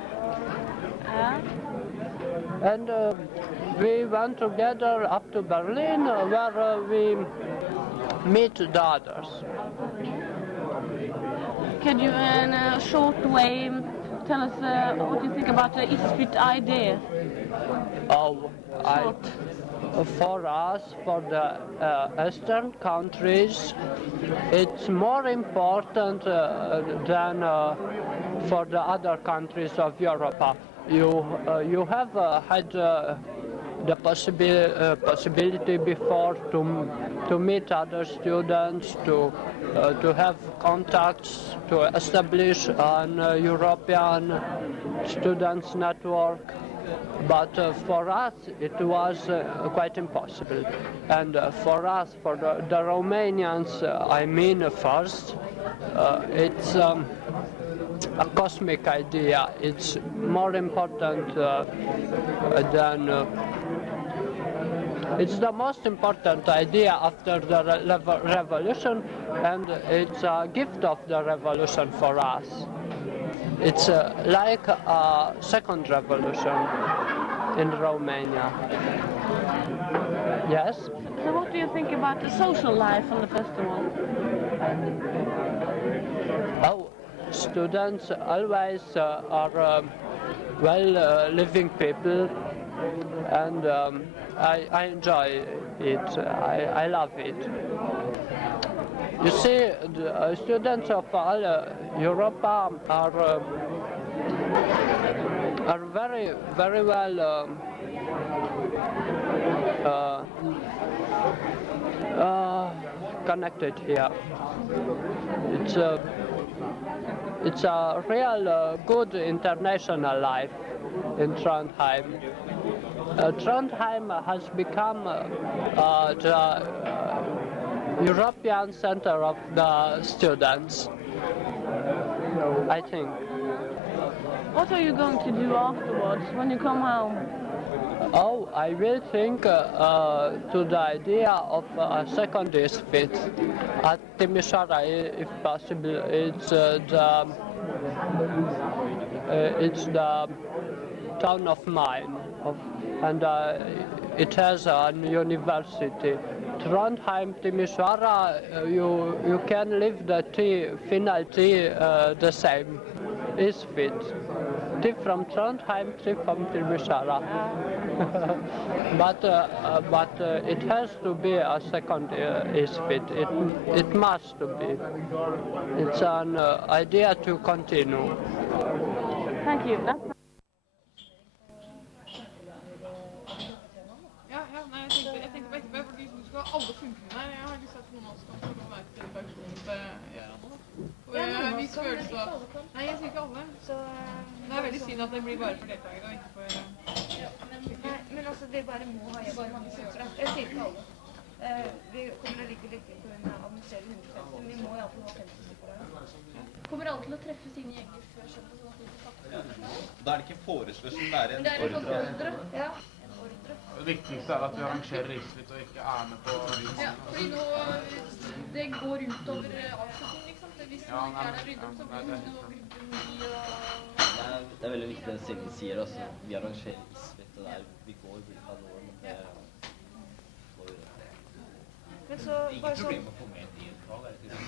And we went together up to Berlin, where we meet the others. Can you, in a short way, tell us what you think about the ISFiT idea? Oh, for us, for the Eastern countries, it's more important than for the other countries of Europe. You have had the possibility before to meet other students, to have contacts, to establish an European students network. But for us, it was quite impossible. And for us, for the Romanians, I mean first, it's a cosmic idea. It's more important than... it's the most important idea after the revolution, and it's a gift of the revolution for us. It's like a second revolution in Romania. Yes? So what do you think about the social life on the festival? Oh, students always are living people, and I enjoy it. I love it. You see, the students of all Europe are very, very well connected here. It's a real good international life in Trondheim. Trondheim has become the European center of the students, I think. What are you going to do afterwards when you come home? Oh, I will think to the idea of a second ISFiT at Timișoara, if possible. It's the town of mine, and it has a university. Trondheim, Timișoara, you can live the final T the same. ISFiT. T from Trondheim, T from Timișoara. but it has to be a second ISFiT. It must be. It's an idea to continue. Thank you. Jeg tenkte på etterpå, fordi du skal ha alle punktene der. Jeg har lyst til at noen av oss kan få lov å være til personen til gjøre noe. Jeg viss følelse av... Nei, jeg sier ikke alle. Det er veldig synd at det blir bare for deltakere og ikke for... Men altså, det bare må ha bare mange søkere. Jeg sier ikke alle. Vi kommer å ligge litt på en administrerende hovedfelt, men vi må i alle fall ha 50 stykker her. Kommer alle til å treffe sine gjenger før søndag, sånn at de får tatt? Da er det ikke forespørsel, det er en ordre. Det er en ordre, ja. Det viktigste er at vi arrangerer ISFiT og ikke er med på... Ja, fordi nå, det går utover avslutning, liksom. Hvis man ikke er der rundt om, så blir det noe gruppeni og... Det er veldig viktig det Sigrid sier, altså. Vi arrangerer ISFiT, og vi går glipp av noe, men det er... Men så, bare sånn... Ikke problem å få med en deltag, er det ikke det?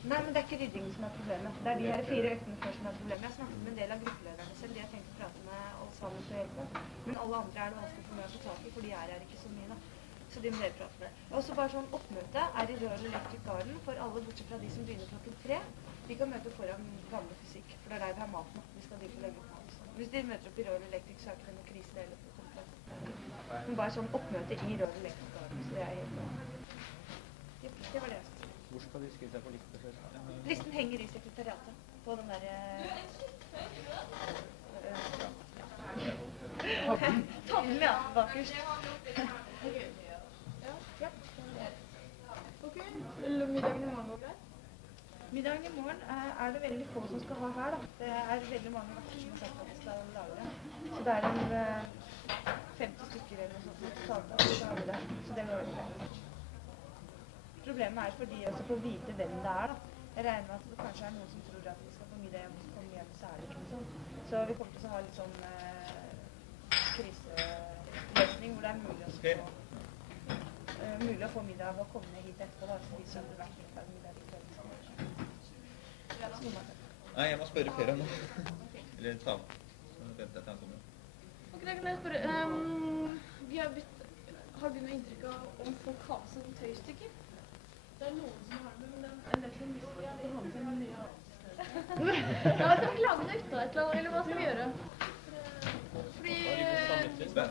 Nei, men det er ikke rydding som er problemet. Det er de her 4 øktene før som er problemet. Jeg har snakket med en del av gruppelederne selv, de har tenkt å prate med alle sammen for å hjelpe. Men alle andre er det vanskelig for meg å få tak i, for de er her ikke så mye da. Så de må dere prate med. Og så bare sånn, oppmøte er i Royal Electric Garden for alle, bortsett fra de som begynner klokken 3. De kan møte foran gamle fysikk, for det er der vi har mat nå. Vi skal dit og legge mat. Hvis de møter opp i Royal Electric, så er ikke det noe krise det heller for å komme til. Men bare sånn oppmøte i Royal Electric Garden, så det er helt bra. Ja, det var det jeg skulle si. Hvor skal de skrive seg på liste før? Listen henger i sekretariatet på den der... Tannen, ja, bakerst. Ja. Ok, middagen i morgen går greit? Middagen i morgen er det veldig få som skal ha her da. Det er veldig mange verter som har sagt at de skal lage det. Så det er en 50 stykker eller noe sånt som skal ha det. Så det går veldig greit. Problemet er fordi jeg får vite hvem det er da. Jeg regner med at det kanskje er noen som tror at vi skal få middag hjem, og så kommer hjem særlig ikke sånn. Så vi kommer til å ha litt sånn kriseløsning hvor det er mulig å få middag og komme ned hit etterpå da, så de som har vært litt av middag i kveld. Nei, jeg må spørre Per nå. Eller ta med. Så venter jeg til han kommer. Ok, da kan jeg spørre. Har du noe inntrykk av om folk har med seg tøystykker? Det er noen som har det, men det er som å ha med seg mye annet. Ja, skal vi lage det ut av et eller annet, eller hva skal vi gjøre? Fordi...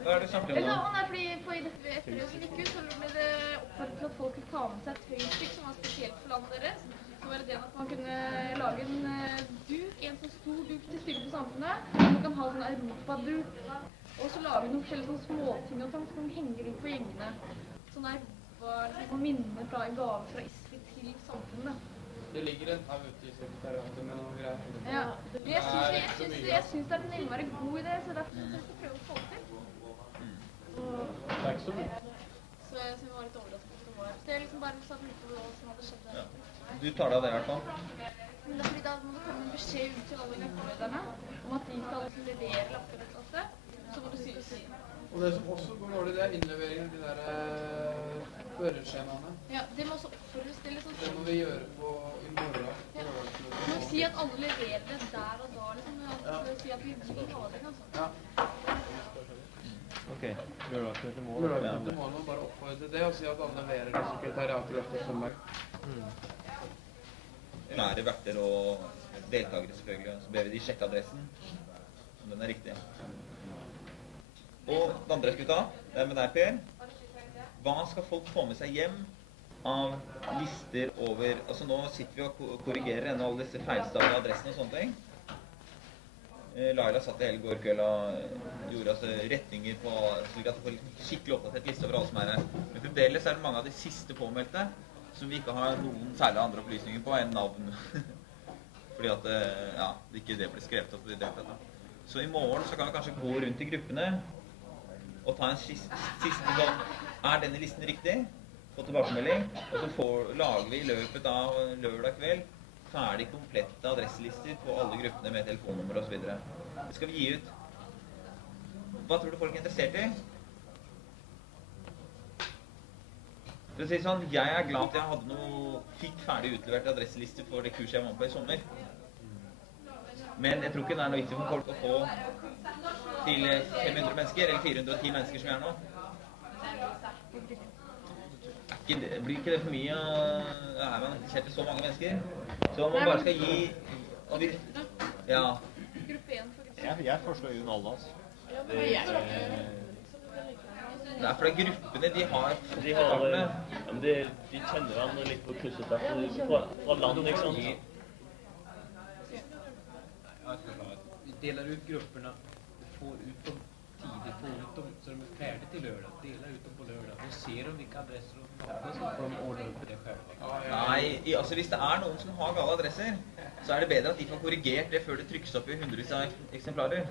Hva er det du snakker om nå? Nei, fordi på ISFiT-year som gikk ut, så ble det oppfordret til at folk kunne ta med seg et tøystykke som var spesielt for landet deres. Så var det det at man kunne lage en duk, en sånn stor duk til styrke for samfunnet. Man kan ha sånn europaduk. Og så lage noen forskjellige sånne småting og sånn som henger rundt på gjengene. Sånn der var liksom minner fra en gave fra ISFiT til samfunnet. Det ligger en haug ute i sekretariatet med noen greier. Ja, jeg synes det er en innmari god idé, så derfor synes jeg skal prøve å få det til. Det er ikke så mye. Så jeg var litt overrasket på det var. Så jeg liksom bare satt ute på hva som hadde skjedd der. Du tar deg av det i hvert fall. Men det er fordi da må det komme en beskjed ut til alle gruppelederne om at de skal levere lapperettelse, så må det synes. Og det som også går dårlig, det er innleveringen av de der spørreskjemaene. Ja, det må også oppfordres til liksom. Det må vi gjøre på i morgen. Ja. Du må si at alle leverer det der og da, liksom. Ja. Si at vi vil ha det, altså. Ja. Ok. Lørdagsmøte må man bare oppfordre det og si at alle leverer det sekretariatet etter søndag. Nære verter og deltakere selvfølgelig, så ber vi de sjekke adressen, om den er riktig. Og vandrersgutta, det er med deg, Per. Hva skal folk få med seg hjem av lister over... Altså nå sitter vi og korrigerer ennå alle disse feilstavede adressene og sånne ting. Laila satt i hele går kveld og gjorde altså retninger på, slik at du får skikkelig oppdatert liste over alle som er her. Men fremdeles er det mange av de siste påmeldte som vi ikke har noen særlig andre opplysninger på enn navn. Fordi at, ja, ikke det blir skrevet opp i det dette. Så i morgen så kan vi kanskje gå rundt i gruppene og ta en siste sånn, er denne listen riktig? Få tilbakemelding, og så lager vi i løpet av lørdag kveld ferdig komplette adresselister på alle gruppene med telefonnummer og så videre. Det skal vi gi ut. Hva tror du folk er interessert i? For å si sånn, jeg er glad at jeg fikk ferdig utlevert adresselister for det kurset jeg var på i sommer. Men jeg tror ikke det er noe viktig for folk å få til 500 mennesker, eller 410 mennesker som vi er nå. Blir ikke det for mye, er man ikke kjent til så mange mennesker? Så man bare skal gi... Ja. Jeg forslår jo alle, altså. Nei, for gruppene, de har alle, ja, men de kjenner hverandre litt på krysset fra landet, ikke sant? Vi deler ut grupperna, får ut dem tidigt, får ut dem så de är färdiga till lördag, dela ut dem på lördag och ser de vilka adresser de har så får de ordna upp det själva. Nei, altså hvis det er noen som har gale adresser, så er det bedre at de får korrigert det før det trykkes opp i hundrevis av eksemplarer.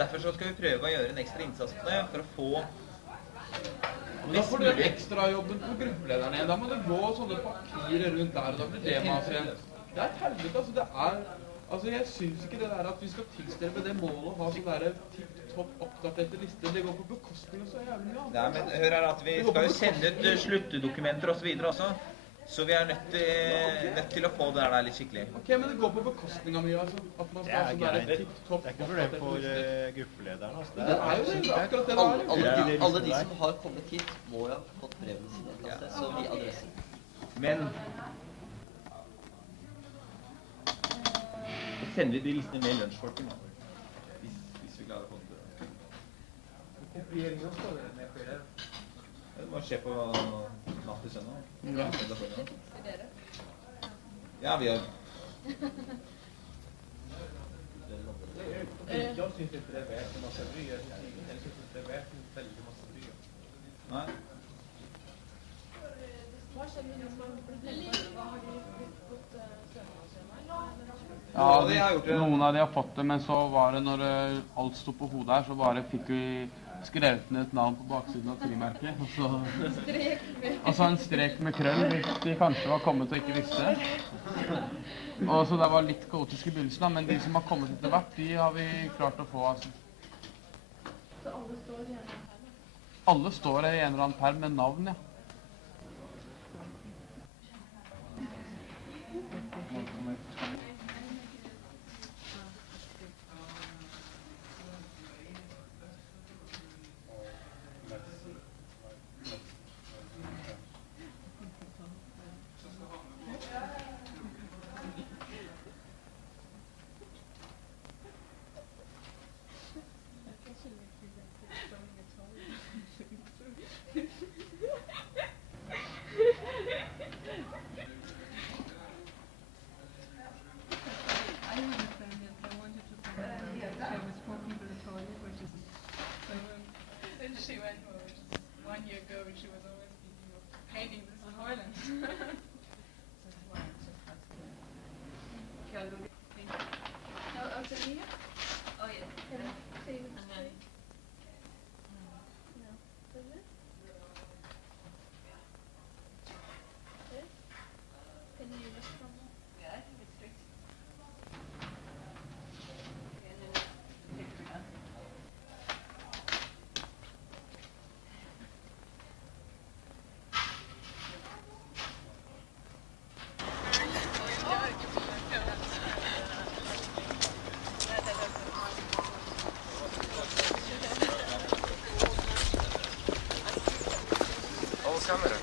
Derfor så skal vi prøve å gjøre en ekstra innsats på det, for å få... Da får du den ekstra jobben på gruppelederne igjen. Da må det gå sånne papirer rundt der, og da blir det masse igjen. Det er et helvete, altså det er... Altså jeg synes ikke det der at vi skal tilstrebe det målet å ha sånn der tipp-topp oppdaterte lister. Det går på bekostning og så jævlig mye. Nei, men hør her at vi skal jo sende ut sluttdokumenter og så videre også. Så vi er nødt til å få det der litt skikkelig. Ok, men det går på bekostning av mye, altså. At man skal ha sånn der tipp-topp Det er ikke for det for gruppelederne, altså. Det er jo det, akkurat det der. Alle de som har kommet hit må jo ha fått brevene sine et eller annet sted, så vi adressen. Men... sender vi de listene med lunsjfolken, hvis vi klarer å få det. Kopieringen skal det med på det. Det må skje på natt til søndag. Det fikser dere. Ja, vi har... Jag syns inte det är värt en massa bry. Jag syns inte det är värt en väldigt massa bry. Nei. Hva skjedde med de som har blitt meldt? Hva har de fått Ja, noen av de har fått det, men så var det når alt stod på hodet her, så bare fikk vi skrevet ned et navn på baksiden av frimerket. Og så en strek med krøll, hvis de kanskje var kommet og ikke visste. Og så det var litt kaotisk i begynnelsen, men de som har kommet etter hvert, de har vi klart å få, altså. Så alle står i en eller annen perm? Alle står i en eller annen perm med navn, ja. kamera.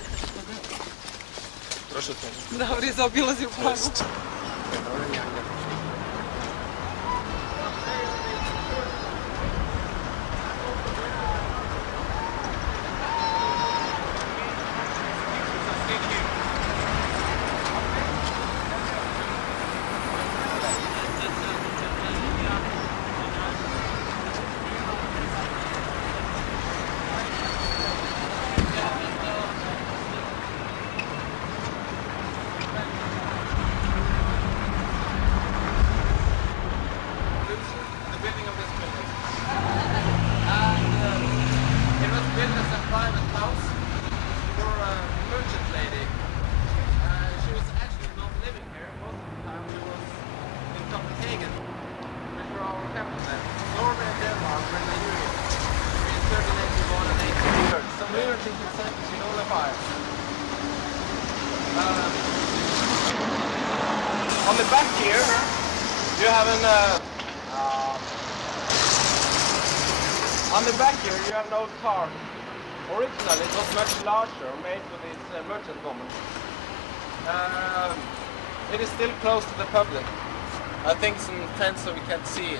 Proszę cię. Dobry, zaobilazio plagu. On the back here, you have an old car. Originally, it was much larger, made for these merchant women. It is still closed to the public. I think some fence so we can't see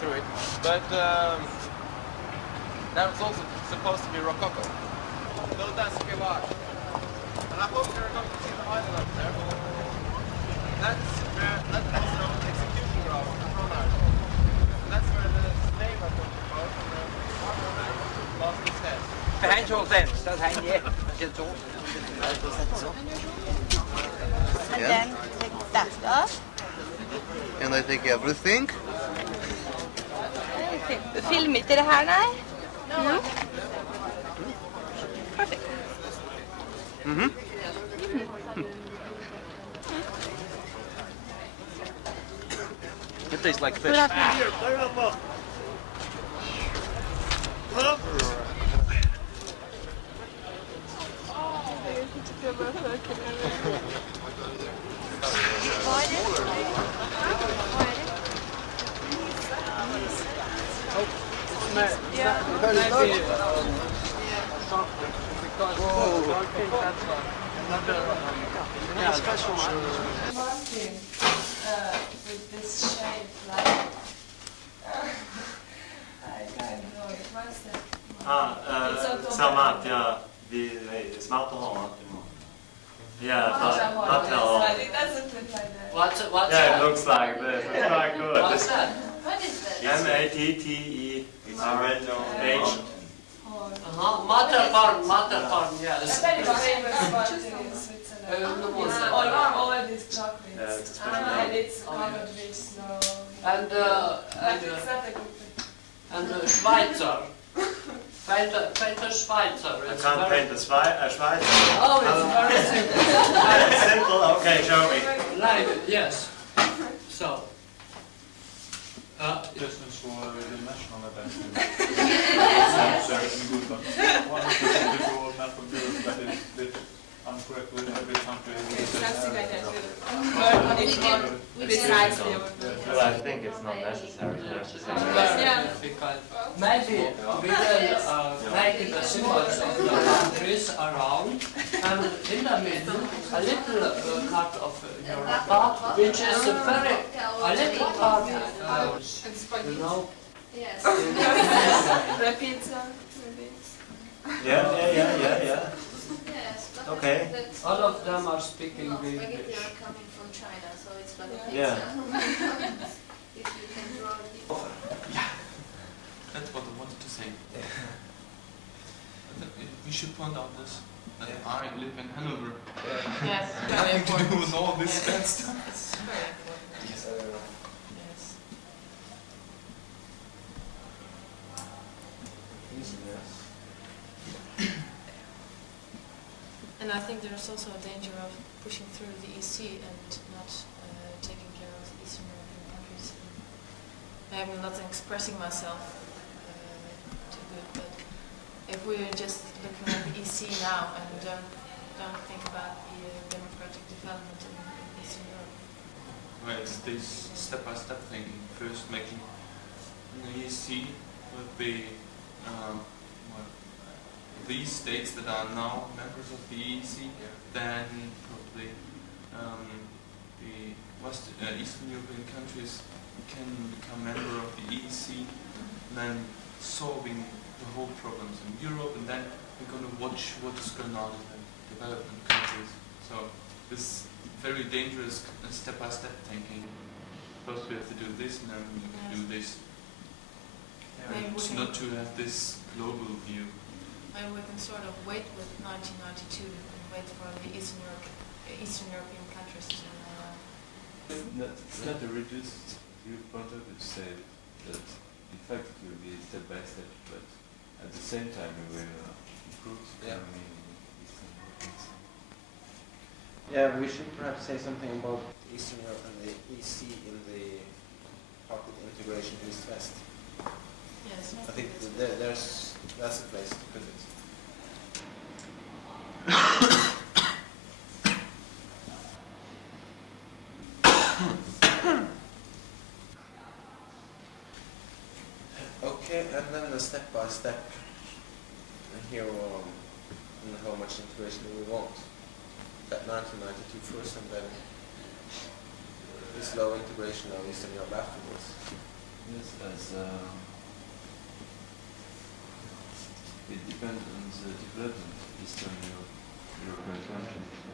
through it. But that was also supposed to be Rococo. And I hope you're going to see the island up there. That's also an execution ground in Trondheim. That's where the slave was supposed and the farmer lost his head. Behind yourself, dat hij niet zit zo. And then take that off. And I take everything. Filmet dere her, nei? No. Perfect. Mm-hmm. It tastes like fish. With this shape, like I kind of know it. What's that? Samma att vi är smart att ha. Yeah, but It doesn't look like that. What's yeah, it looks like this. It's quite good. What's that? What is that? M-A-T-T-E-R-H. Matterfarm, yes. That's my favorite spot in Switzerland. All of these chocolates. And it's covered with snow. And it's not a good thing. And Schweizer. Paint a Schweizer. I can't paint a Schweizer. Oh, it's very simple. Very simple. Okay, show me. Like, yes. So. Just så dimensional är bäst. Well, I think it's not necessary. Maybe we can make it a symbols of the countries around, and in the middle a little cut of Europa, which is a little part, you know. Yes. The pizza, maybe. Yeah. Yes, but Okay. All of them are speaking spaghetti English. are coming from China, so it's spaghetti. Yeah. If you can draw it. That's what I wanted to say. We should point out this. That I live in Hanover. Yes. Nothing to do with all this bad stuff. Yes. And I think there's also a danger of pushing through the EC and not taking care of the Eastern European countries. I'm not expressing myself too good, but if we're just looking at the EC now and don't think about the democratic development in Eastern Europe. Well, it's this step-by-step thinking. First making an EC would be these states that are now members of the EEC, then probably the Eastern European countries can become member of the EEC, and then solving the whole problems in Europe, and then we're going to watch what's going on in the development countries. So this very dangerous step-by-step thinking. First we have to do this, and then we have to do this. And not to have this global view. Maybe we can sort of wait with 1992 and wait for the Eastern European countries to... It's not a reduced viewpoint of it to say that in fact it will be step by step, but at the same time we will improve the economy in Eastern Europe. Yeah, we should perhaps say something about Eastern Europe and the EC in the pocket integration East-West. Yes. I think that's the place to put it. Okay, and then the step by step. And here on how much integration we want. That 1992 first, and then this low integration of Eastern Europe afterwards. Yes, as it depends on the development of Eastern European countries. So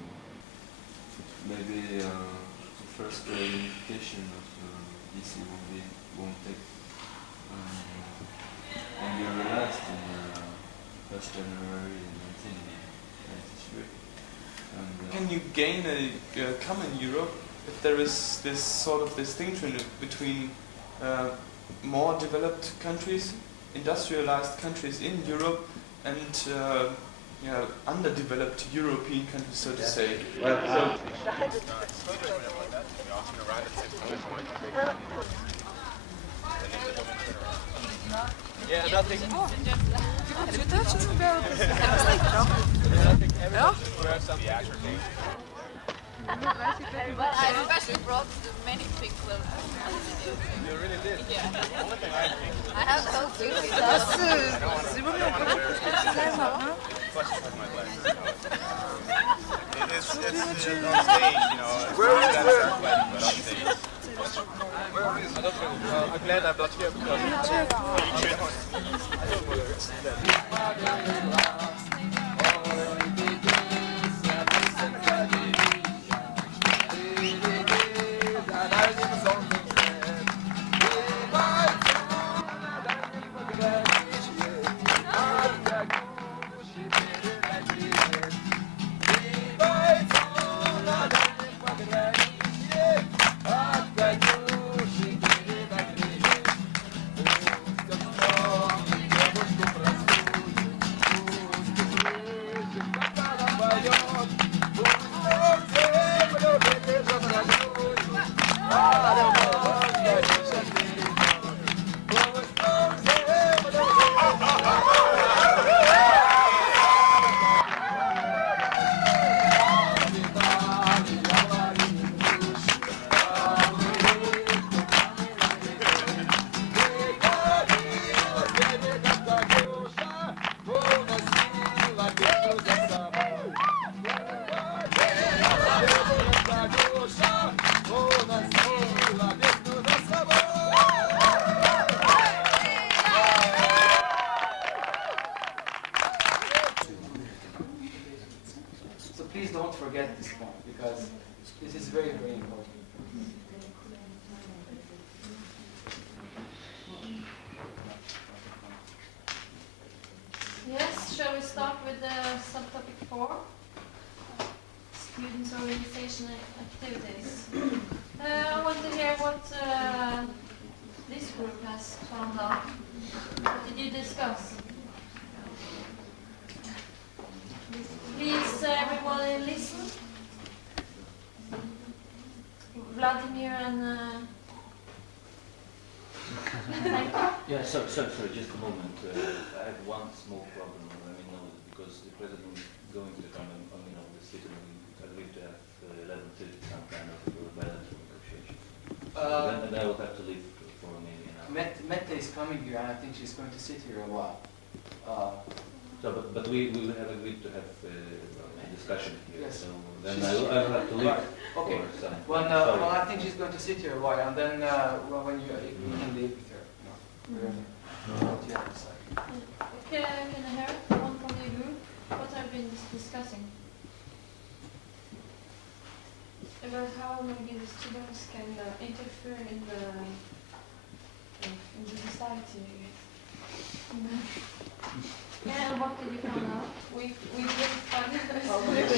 maybe the first unification of EC won't take and be realized in 1st January 1993. Can you gain a common Europe if there is this sort of distinction between more developed countries, industrialized countries in Europe, and underdeveloped European countries, so to say? Yeah, and I think... Er det dat som bør? Ja. But I especially brought many pictures. You really did? Yeah. I have those too. Sie wollen ja gut. It's on stage, you know. Where is it? I'm glad I'm not here because please don't forget this point, because this is very, very important. Yes, shall we start with subtopic 4? Students' organization activities. I want to hear what this group has found out. What did you discuss? Please, everybody listen. Vladimir and... Thank you. Yeah, sorry, just a moment. I have one small problem. I mean, no, because the president is going to the tournament, I mean, obviously, I agreed to have 11:30 some kind of bilateral negotiation. Then I will have to leave for maybe an hour. Mette is coming here, and I think she's going to sit here a while. So, but we have agreed to have a discussion here. Yes. So then I'll have to leave. Right. Okay. For some. Well, I think she's going to sit here a while, and then when you can leave with her. What you have to say. Can I hear one from the group? What have been discussing? About how maybe the students can interfere in the society, I guess. Yeah, and what did you find out? We just found we were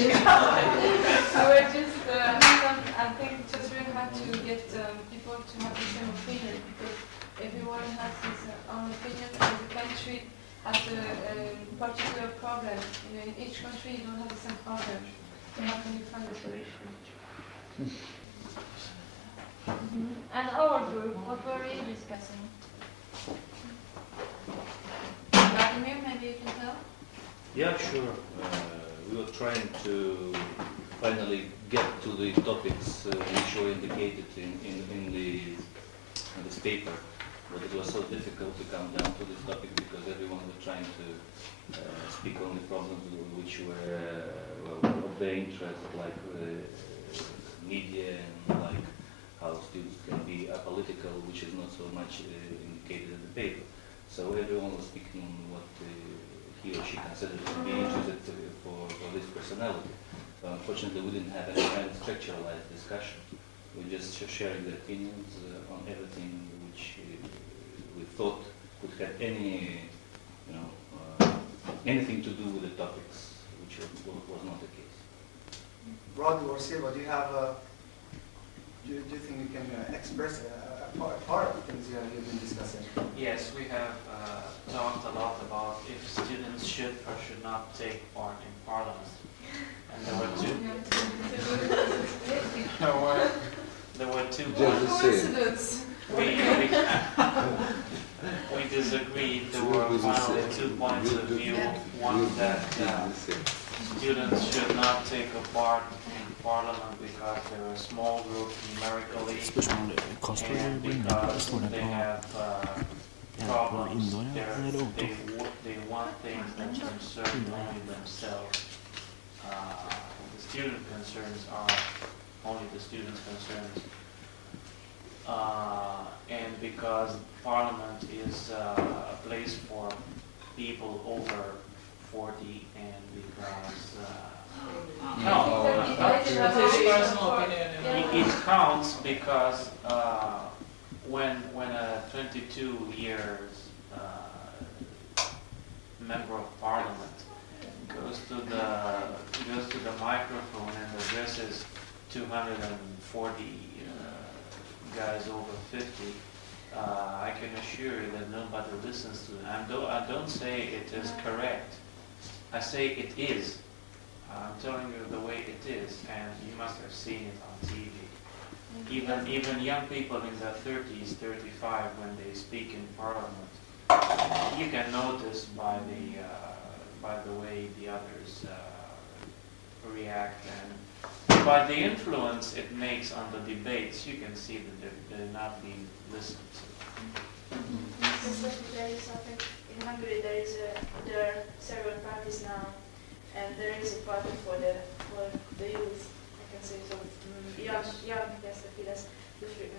just I think just really hard to get people to have the same opinion, because everyone has his own opinion, and the country has a particular problem. In each country you don't have the same problem. So how can you find a solution? And our group, what were we discussing? Vladimir, maybe you can tell? Yeah, sure. We were trying to finally get to the topics which were indicated in this paper, but it was so difficult to come down to this topic because everyone was trying to speak on the problems which were of their interest, like media and like how students can be apolitical, which is not so much indicated in the paper. So everyone was speaking on what he or she considered to be interested for this personality. So unfortunately we didn't have any kind of structuralized discussion. We just sharing the opinions on everything which we thought could have any, anything to do with the topics, which was not the case. Rod or Silva, do you have do you think you can express a part of the things you've been discussing? Yes, we have talked a lot about if students should or should not take part in parliament. And there were two. there were two points. We disagreed. There were finally 2 points of view. One that students should not take a part in parliament because they're a small group numerically, and because they have problems. They want things that concern only themselves. The student concerns are only the students' concerns. And because parliament is a place for people over 40, and because it counts because when a 22 years member of parliament goes to the microphone and addresses 240 guys over 50, I can assure you that nobody listens to them. I don't say it is correct. I say it is. I'm telling you the way it is, and you must have seen it on TV. Even young people in their 30s, 35, when they speak in parliament, you can notice by the way the others react, and by the influence it makes on the debates, you can see that they're not being listened to. There is, I think, in Hungary there are several parties now, and there is a party for the youth. I can say so. Young ISFiTs,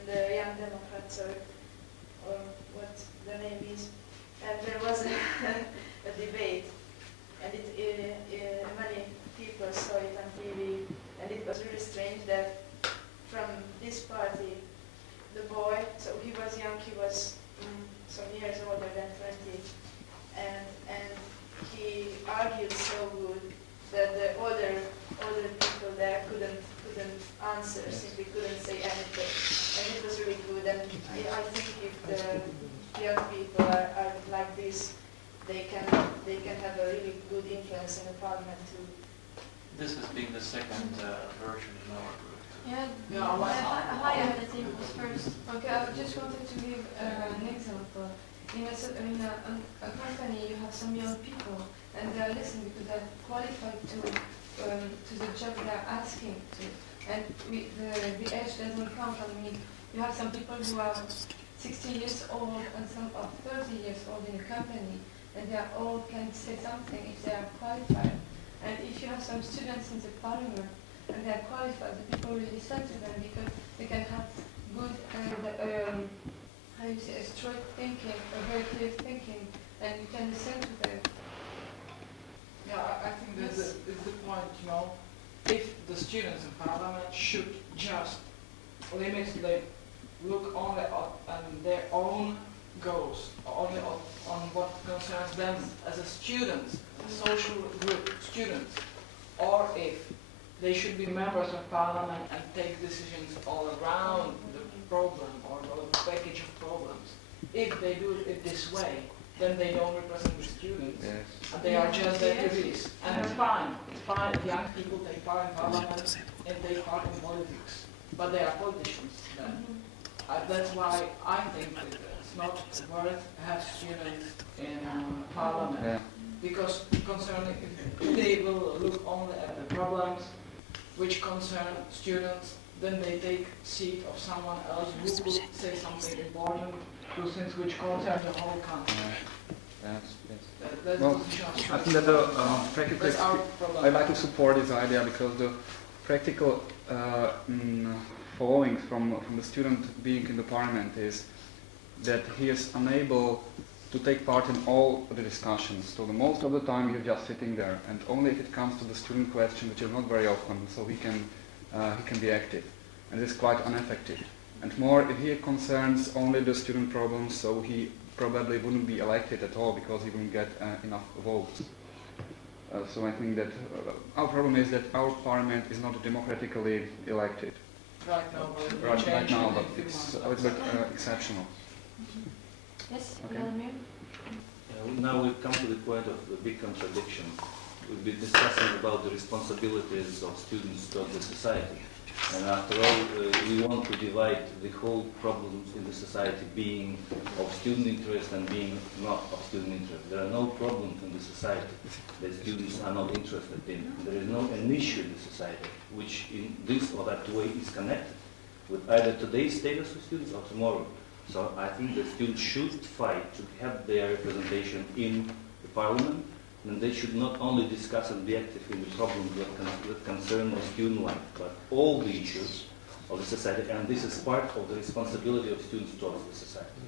the Young Democrats, or what the name is. And there was a debate, and many people saw it on TV, and it was really strange that from this party, the boy, so he was young, he was some years older than 20, and he argued so good that the older people there couldn't answer, simply couldn't say anything, and it was really good. And I think if the young people are like this, they can have a really good influence in the parliament too. This has been the second version in our group. Hi, everything was first. Okay, I just wanted to give an example. In a company, you have some young people, and they are listening because they're qualified to the job they're asking to. And the age doesn't count. I mean, you have some people who are 60 years old and some are 30 years old in a company, and they all can say something if they are qualified. And if you have some students in the parliament and they are qualified, the people will listen to them because they can have good and how you say, a straight thinking, a very clear thinking, and you can listen to them. Yeah, I think that's the point, you know. If the students in parliament should just look only on their own goals, only on what concerns them as a students, a social group, students, or if they should be members of parliament and take decisions all around the problem or the package of problems. If they do it this way, then they don't represent the students, and they are just activists. And it's fine. It's fine if young people take part in parliament and take part in politics, but they are politicians then. That's why I think that it's not worth to have students in parliament, because concerning they will look only at the problems which concern students, then they take seat of someone else who could say something important to things which concern the whole country. Well, I think that the practical, I'd like to support this idea because the practical following from the student being in the parliament is that he is unable to take part in all the discussions. So the most of the time he's just sitting there, and only if it comes to the student question, which is not very often, so he can be active, and it's quite ineffective. And more, if he concerns only the student problems, so he probably wouldn't be elected at all because he wouldn't get enough votes. So I think that our problem is that our parliament is not democratically elected. Right now, but it's a little bit exceptional. Yes, okay. Now we've come to the point of the big contradiction. We've been discussing about the responsibilities of students toward the society. And after all, we want to divide the whole problem in the society being of student interest and being not of student interest. There are no problems in the society that students are not interested in. There is no an issue in the society which in this or that way is connected with either today's status of students or tomorrow. So I think that students should fight to have their representation in the parliament, and they should not only discuss and be active in the problems that concern the student life, but all the issues of the society, and this is part of the responsibility of students towards the society.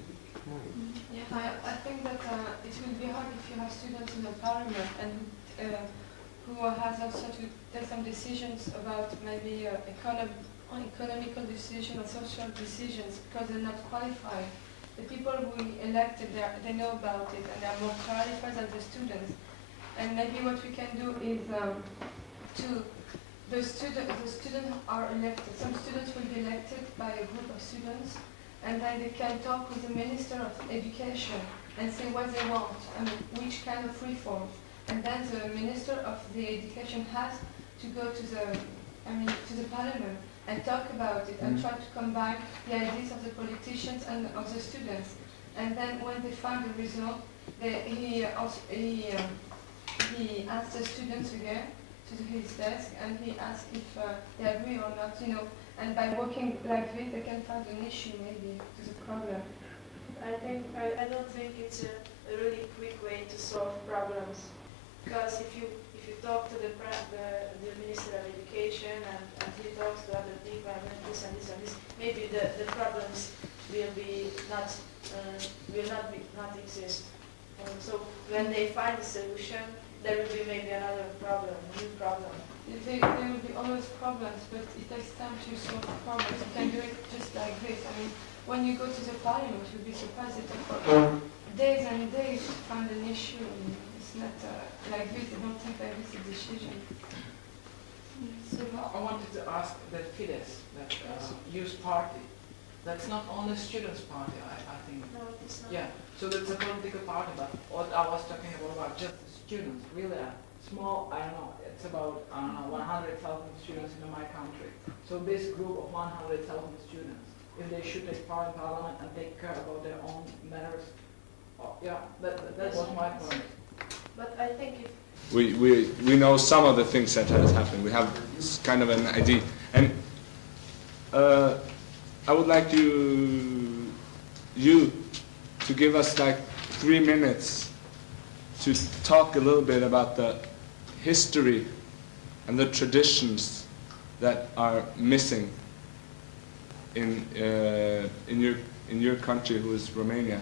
Yeah, I think that it will be hard if you have students in the parliament and who has also to take some decisions about maybe economical decisions or social decisions because they're not qualified. The people we elected, they know about it and they are more qualified than the students. And maybe what we can do is the students are elected. Some students will be elected by a group of students, and then they can talk with the Minister of Education and say what they want, I mean, which kind of reform. And then the Minister of the Education has to go to the Parliament and talk about it and try to combine the ideas of the politicians and of the students. And then when they find the result, he asks the students again to his desk and he asks if they agree or not, you know. And by working like this, they can find an issue maybe to the problem. I don't think it's a really quick way to solve problems, because if you talk to the Minister of Education and he talks to other people and this and this and this, maybe the problems will not exist. So when they find a solution, there will be maybe another problem, a new problem. There will be always problems, but it takes time to solve problems. You can do it just like this. I mean, when you go to the parliament, you'll be surprised that for days and days to find an issue. And it's not like this. They don't take like this a decision. So I wanted to ask that Fidesz, that youth party, that's not only students' party, I think. No, it is not. Yeah. So that's a political party, but what I was talking about just the students, really a small, I don't know, it's about 100,000 students in my country. So this group of 100,000 students, if they should take part in parliament and take care about their own matters, that was my point. But I think if we know some of the things that has happened. We have kind of an idea, and I would like you to give us like 3 minutes to talk a little bit about the history and the traditions that are missing in your country, who is Romania.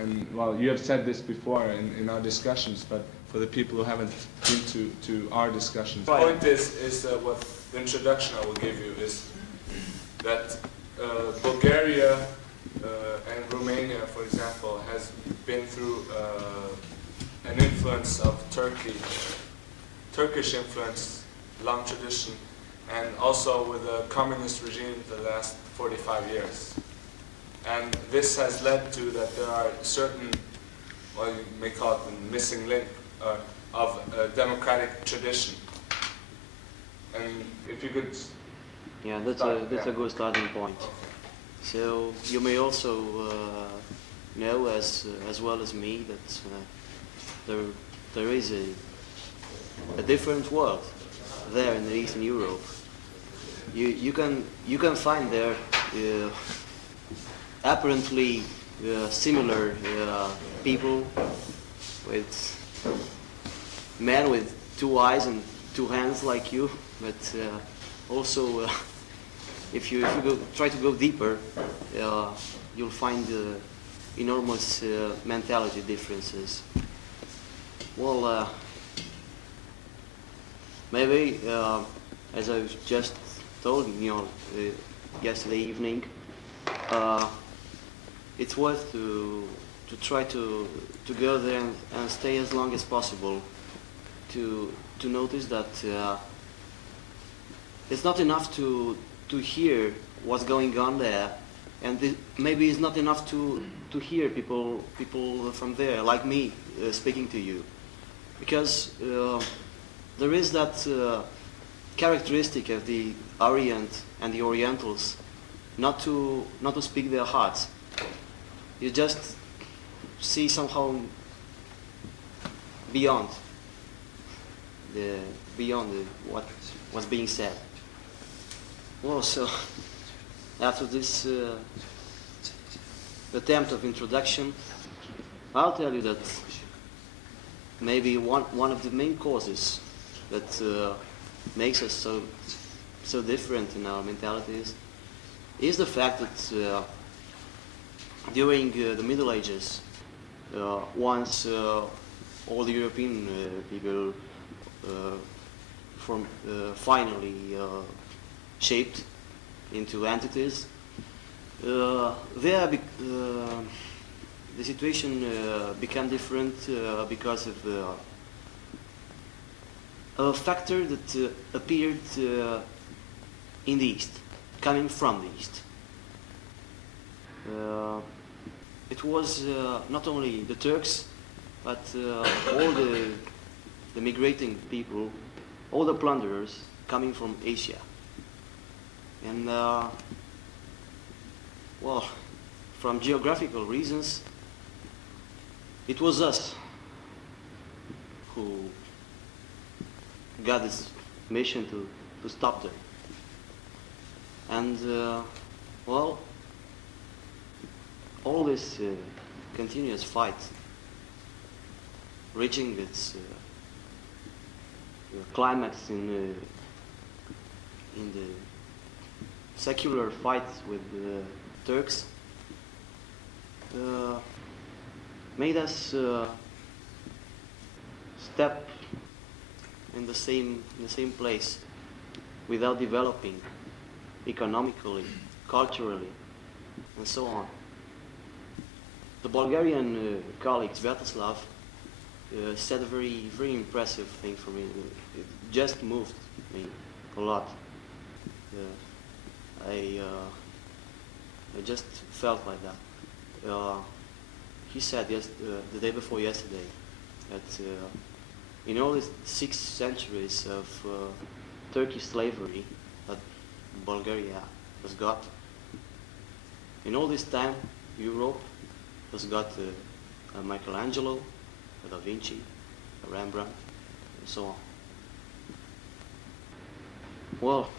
And well, you have said this before in our discussions, but for the people who haven't been to our discussions. The point is what the introduction I will give you is that Bulgaria and Romania, for example, has been through an influence of Turkish influence, long tradition, and also with a communist regime the last 45 years. And this has led to that there are certain, well, you may call it the missing link of a democratic tradition. And if you could... Yeah, that's a good starting point. So you may also know as well as me that there is a different world there in Eastern Europe. You can find there apparently similar people, with men with two eyes and two hands like you, but also if you try to go deeper, you'll find enormous mentality differences. Well, maybe as I just told you, yesterday evening, it's worth to try to go there and stay as long as possible to notice that it's not enough to hear what's going on there, and maybe it's not enough to hear people from there like me speaking to you, because there is that characteristic of the Orient and the Orientals not to speak their hearts. You just see somehow beyond what's being said. Well, so after this attempt of introduction, I'll tell you that maybe one of the main causes that makes us so different in our mentalities is the fact that during the Middle Ages, once all the European people finally shaped into entities, the situation became different because of a factor that appeared in the East, coming from the East. It was not only the Turks, but all the migrating people, all the plunderers coming from Asia. And well, from geographical reasons, it was us who got this mission to stop them. And well, all this continuous fight, reaching its climax in the secular fight with the Turks, made us step in the same place without developing economically, culturally, and so on. The Bulgarian colleague Sviatoslav said a very, very impressive thing for me. It just moved me a lot. I just felt like that. He said the day before yesterday that in all the 6 centuries of Turkish slavery that Bulgaria has got, in all this time Europe has got a Michelangelo, a Da Vinci, a Rembrandt, and so on. Well,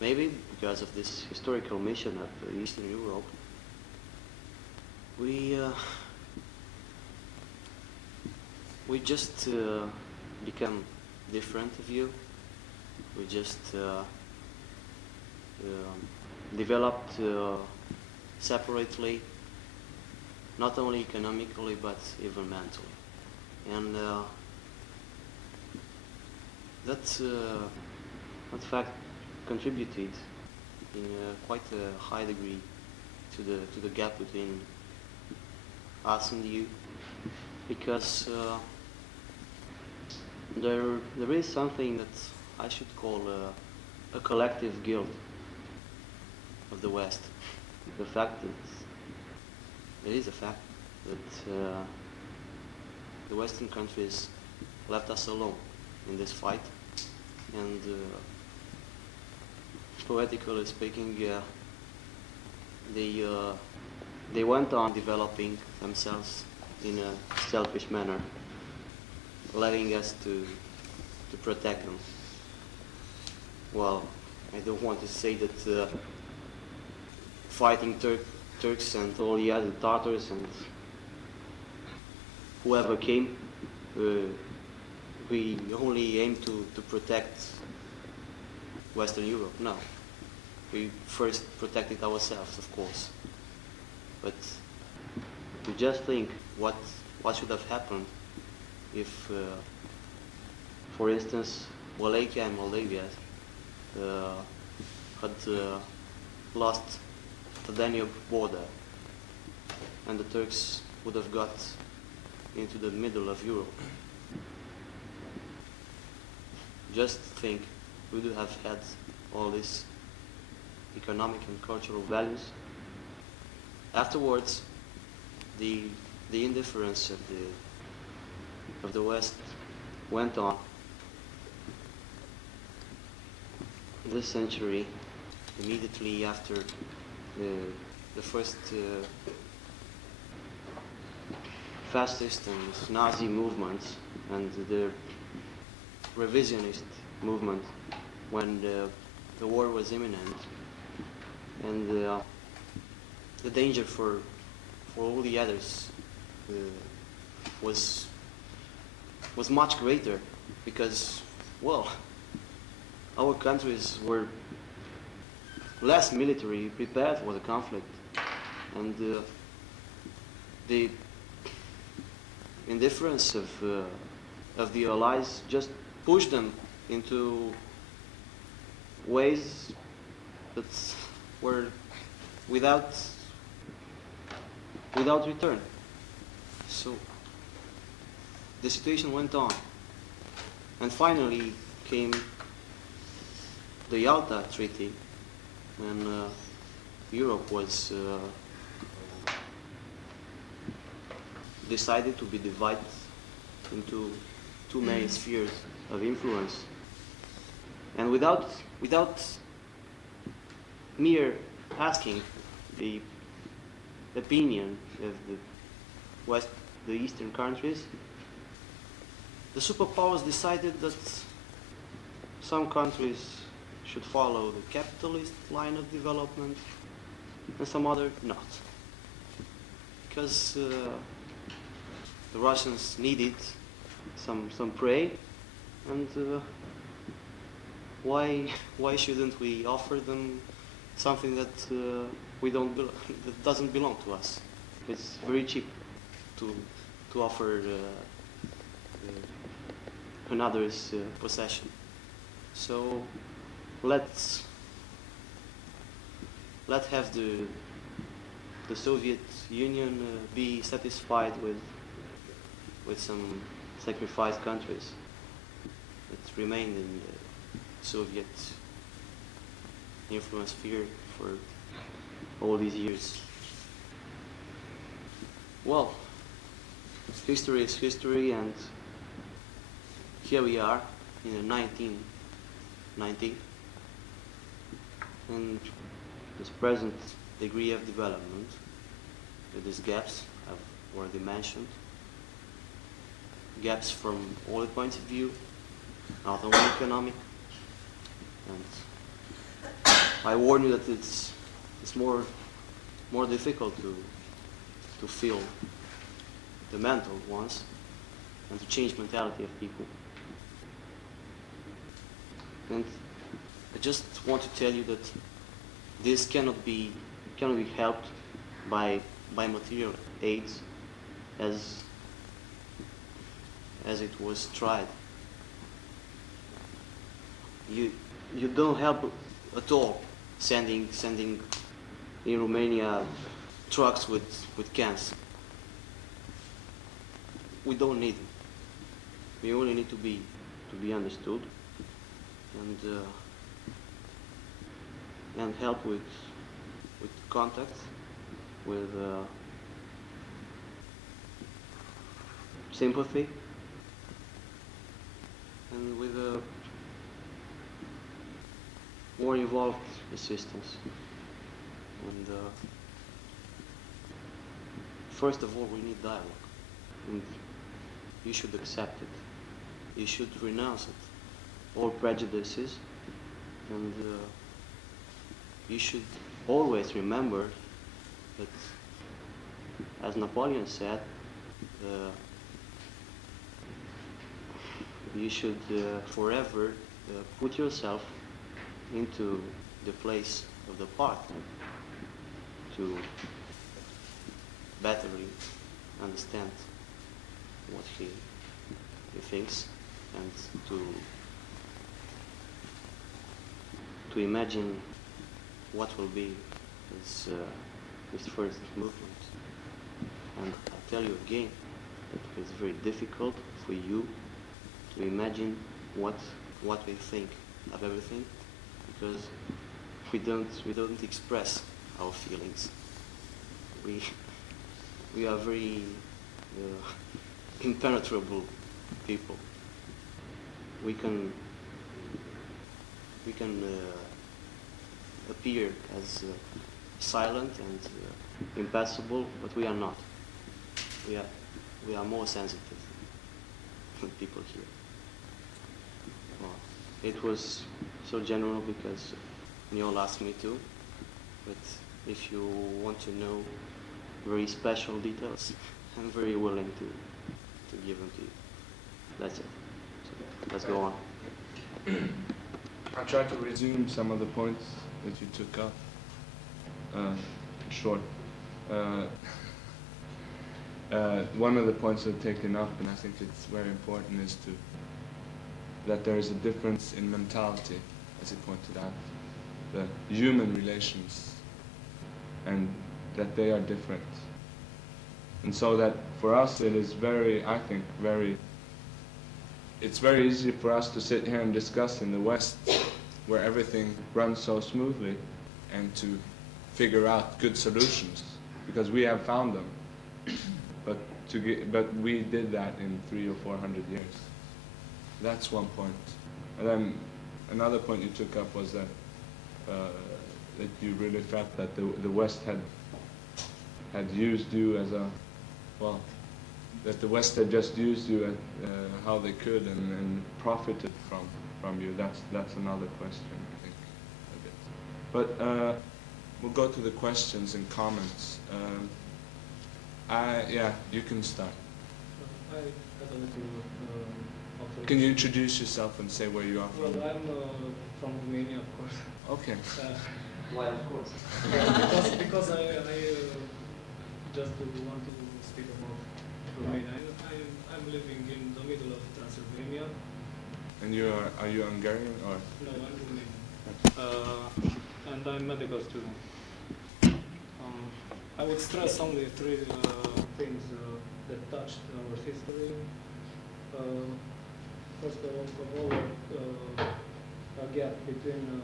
maybe because of this historical mission of Eastern Europe, we just become different of you. We just developed separately, not only economically but even mentally. And that fact contributed in quite a high degree to the gap between us and you, because there is something that I should call a collective guilt of the West. The fact that it is a fact that the Western countries left us alone in this fight, and poetically speaking, they went on developing themselves in a selfish manner, letting us to protect them. Well, I don't want to say that fighting Turks and all the other Tatars and whoever came, we only aim to protect Western Europe. No. We first protected ourselves, of course. But to just think what should have happened if, for instance, Wallachia and Moldavia had lost the Danube border, and the Turks would have got into the middle of Europe. Just think, we would have had all these economic and cultural values. Afterwards, the indifference of the West went on. This century, immediately after the first fascist and Nazi movements and the revisionist movement, when the war was imminent, and the danger for all the others was much greater, because, well, our countries were less military prepared for the conflict, and the indifference of the Allies just pushed them into ways that were without return. So the situation went on, and finally came the Yalta Treaty, when Europe was decided to be divided into two main spheres of influence, and without mere asking the opinion of the Eastern countries, the superpowers decided that some countries should follow the capitalist line of development and some other not. Because the Russians needed some prey, and why shouldn't we offer them something that that doesn't belong to us? It's very cheap to offer another's possession. So let's have the Soviet Union be satisfied with some sacrificed countries that remained in the Soviet influence sphere for all these years. Well, history is history, and here we are in the 1990, and this present degree of development, with these gaps I've already mentioned, gaps from all the points of view, not only economic, and I warn you that it's more difficult to fill the mental ones, and to change mentality of people. And I just want to tell you that this cannot be helped by material aids as it was tried. You don't help at all sending in Romania trucks with cans. We don't need them. We only need to be understood and help with contacts, with sympathy, and with more involved assistance. And first of all, we need dialogue. And you should accept it. You should renounce it, all prejudices, and you should always remember that, as Napoleon said, you should forever put yourself into the place of the partner to better understand what he thinks, and to imagine what will be his first movement. And I tell you again that it's very difficult for you to imagine what we think of everything, because we don't express our feelings. We are very impenetrable people. We can appear as silent and impassible, but we are not. We are more sensitive than people here. Well, it was so general because you all asked me to, but if you want to know very special details, I'm very willing to give them to you. That's it. So let's go on. I'll try to resume some of the points that you took up. Short. One of the points I've taken up, and I think it's very important, is that there is a difference in mentality, as he pointed out, the human relations, and that they are different. And so that for us it is it's very easy for us to sit here and discuss in the West, where everything runs so smoothly, and to figure out good solutions, because we have found them. But we did that in 300 or 400 years. That's one point. And then another point you took up was that you really felt that the West had used you as that the West had just used you how they could and profited from you. That's another question, I think, a bit. But we'll go to the questions and comments. You can start. Can you introduce yourself and say where you are from? Well, I'm from Romania, of course. Okay. Why, of course? because I just want to speak about Romania. I'm living in the middle of Transylvania. And are you Hungarian or? No, I'm Romanian. And I'm medical student. I would stress only three things that touched our history. First of all, a gap between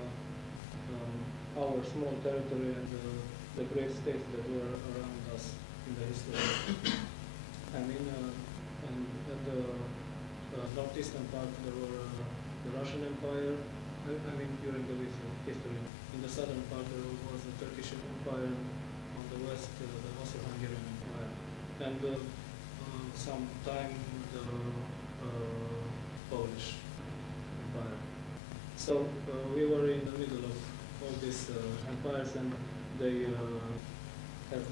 our small territory and the great states that were around us in the history. I mean, and at the northeastern part there were the Russian Empire, during the history. In the southern part there was the Turkish Empire, on the west the Austro-Hungarian Empire, and sometime the Polish Empire. So we were in the middle of all these empires, and they had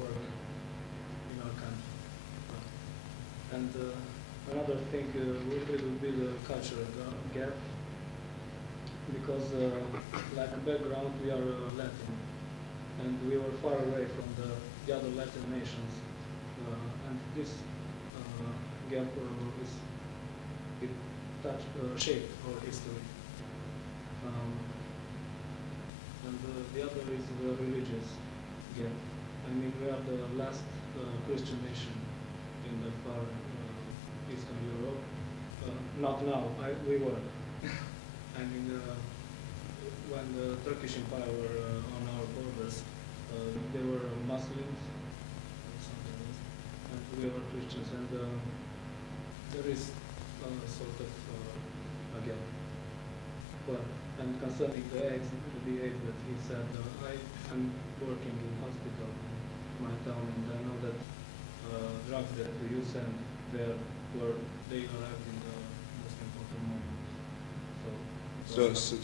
work in our country. And another thing it will be the cultural gap, because like background we are Latin, and we were far away from the other Latin nations, and this gap shaped our history. And the other is the religious gap. I mean, we are the last Christian nation in the far Eastern Europe. Not now, we were. I mean, when the Turkish Empire were on our borders, they were Muslims, or something else, and we were Christians, and there is sort of a gap. But, and concerning the AIDS that he said, I'm working in hospital in my town, and I know that drugs that you send there they arrived in the most important moment.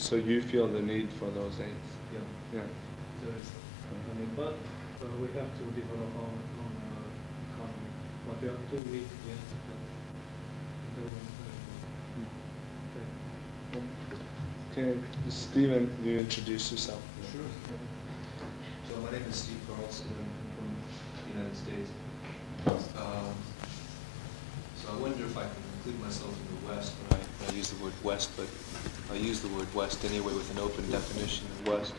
So you feel the need for those aids? Yeah. There is. I mean, but we have to develop our own economy. But we are too weak yet. Okay, Steven, you introduce yourself. Sure. So my name is Steve Carlson. I'm from the United States. So I wonder if I can include myself in the West when I use the word West, but I use the word West anyway with an open definition of West.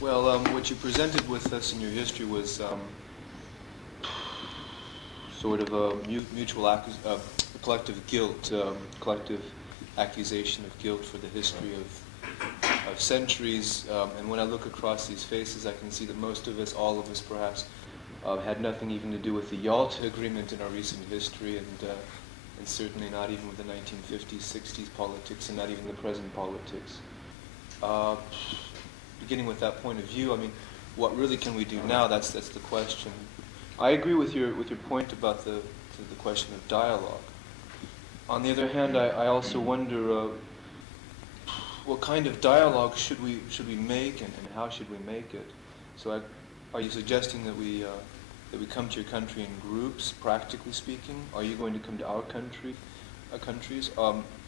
What you presented with us in your history was sort of a collective guilt, collective accusation of guilt for the history of centuries. And when I look across these faces, I can see that most of us, all of us perhaps, had nothing even to do with the Yalta Agreement in our recent history, and certainly not even with the 1950s, 60s politics, and not even the present politics. Beginning with that point of view, I mean, what really can we do now? That's the question. I agree with your point about the question of dialogue. On the other hand, I also wonder what kind of dialogue should we make, and how should we make it? So, are you suggesting that we come to your country in groups, practically speaking? Are you going to come to our countries?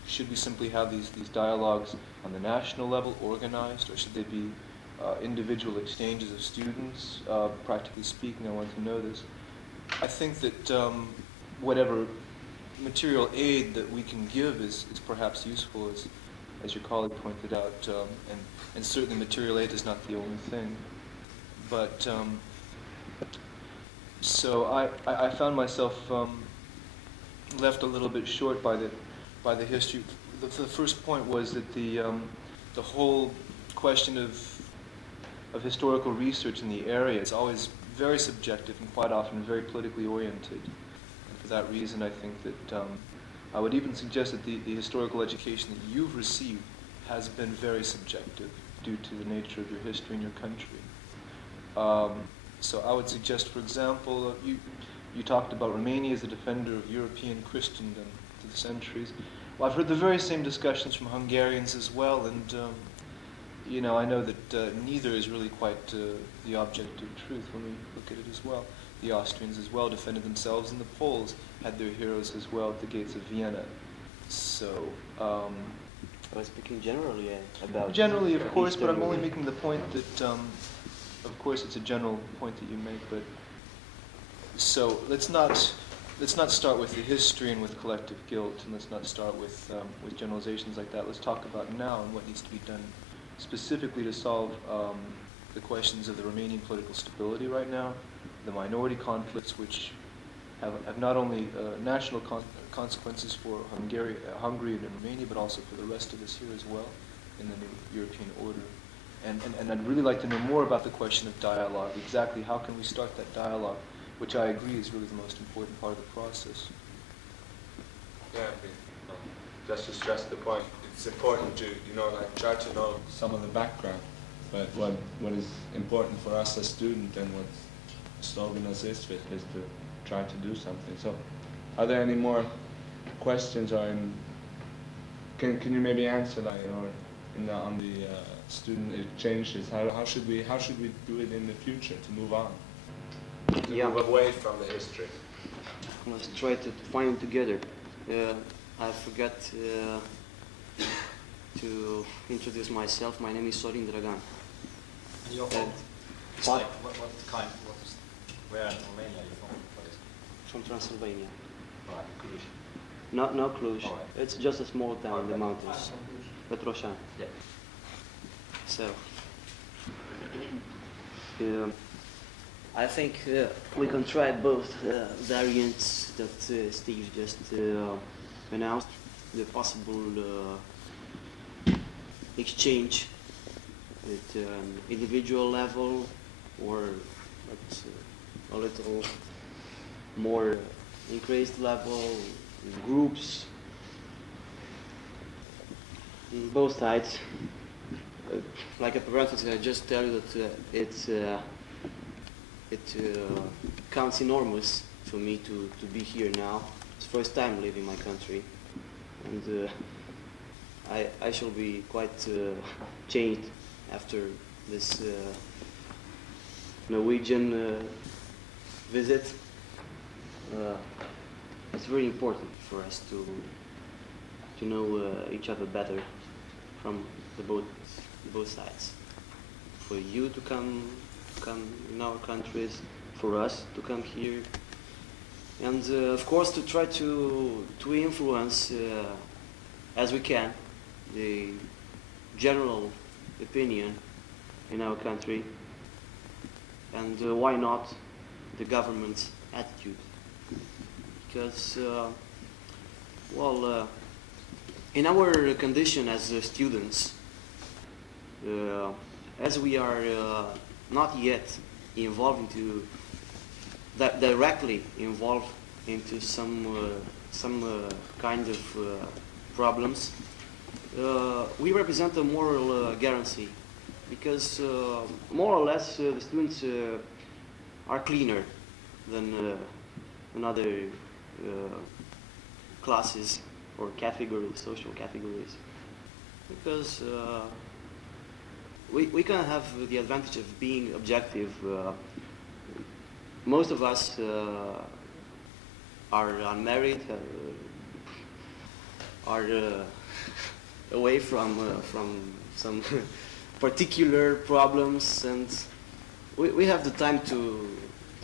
Should we simply have these dialogues on the national level, organized, or should they be individual exchanges of students? Practically speaking, I want to know this. I think that whatever material aid that we can give is perhaps useful, as your colleague pointed out, and certainly material aid is not the only thing. But so I found myself left a little bit short by the history. The first point was that the whole question of historical research in the area is always very subjective and quite often very politically oriented. And for that reason, I think that I would even suggest that the historical education that you've received has been very subjective due to the nature of your history in your country. So I would suggest, for example, you talked about Romania as a defender of European Christendom through the centuries. Well, I've heard the very same discussions from Hungarians as well, and I know that neither is really quite the objective truth when we look at it as well. The Austrians as well defended themselves, and the Poles had their heroes as well at the gates of Vienna. So, I was speaking generally about... Generally, of course, but I'm only making the point that, of course, it's a general point that you make, but... So, let's not start with the history and with collective guilt, and let's not start with generalizations like that. Let's talk about now and what needs to be done specifically to solve the questions of the Romanian political stability right now, the minority conflicts, which have not only national consequences for Hungary and Romania, but also for the rest of us here as well in the new European order. And I'd really like to know more about the question of dialogue. Exactly how can we start that dialogue, which I agree is really the most important part of the process. Yeah, just to stress the point, it's important to, try to know some of the background. But what is important for us as students and what's slogan as ISFiT is to try to do something. So, are there any more questions, or can you maybe answer that, or on the student exchanges? How should we do it in the future to move on? To move away from the history. let's try to find together. I forgot to introduce myself. My name is Sorin Dragan. And you're from? Where in Romania are you from? From Transylvania. Right, Cluj. No Cluj. Right. It's just a small town in the mountains. Petroșani. Yeah. So, I think we can try both variants that Steve just announced. The possible exchange at an individual level, or at a little more increased level, groups, both sides. Like a parenthesis, I just tell you that it counts enormous for me to be here now. It's the first time leaving my country, and I shall be quite changed after this Norwegian visit. It's very important for us to know each other better from the both sides. For you to come in our countries, for us to come here, and of course to try to influence as we can the general opinion in our country, and why not the government's attitude, because in our condition as students, as we are not yet directly involved into some kind of problems, we represent a moral guarantee, because more or less the students are cleaner than other classes or categories, social categories, because we can have the advantage of being objective. Most of us are unmarried, are away from some particular problems, and we have the time to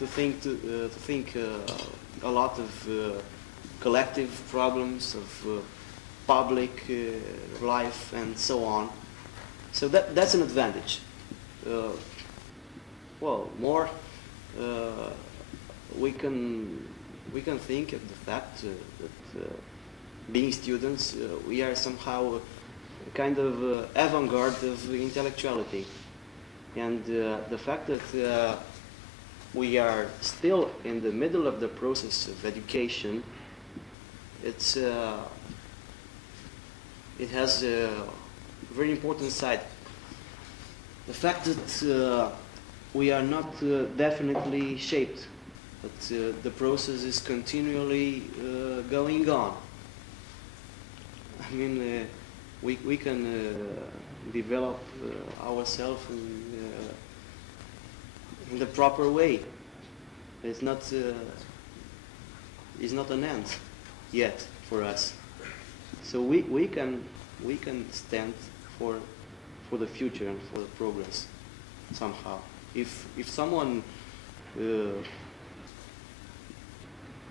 think a lot of collective problems of public life and so on. So that's an advantage. More we can think of the fact that being students, we are somehow a kind of avant-garde of intellectuality, and the fact that we are still in the middle of the process of education, it has a very important side. The fact that we are not definitely shaped, but the process is continually going on. I mean, we can develop ourselves in the proper way. It's not an end yet for us. So we can stand for the future and for the progress somehow. If someone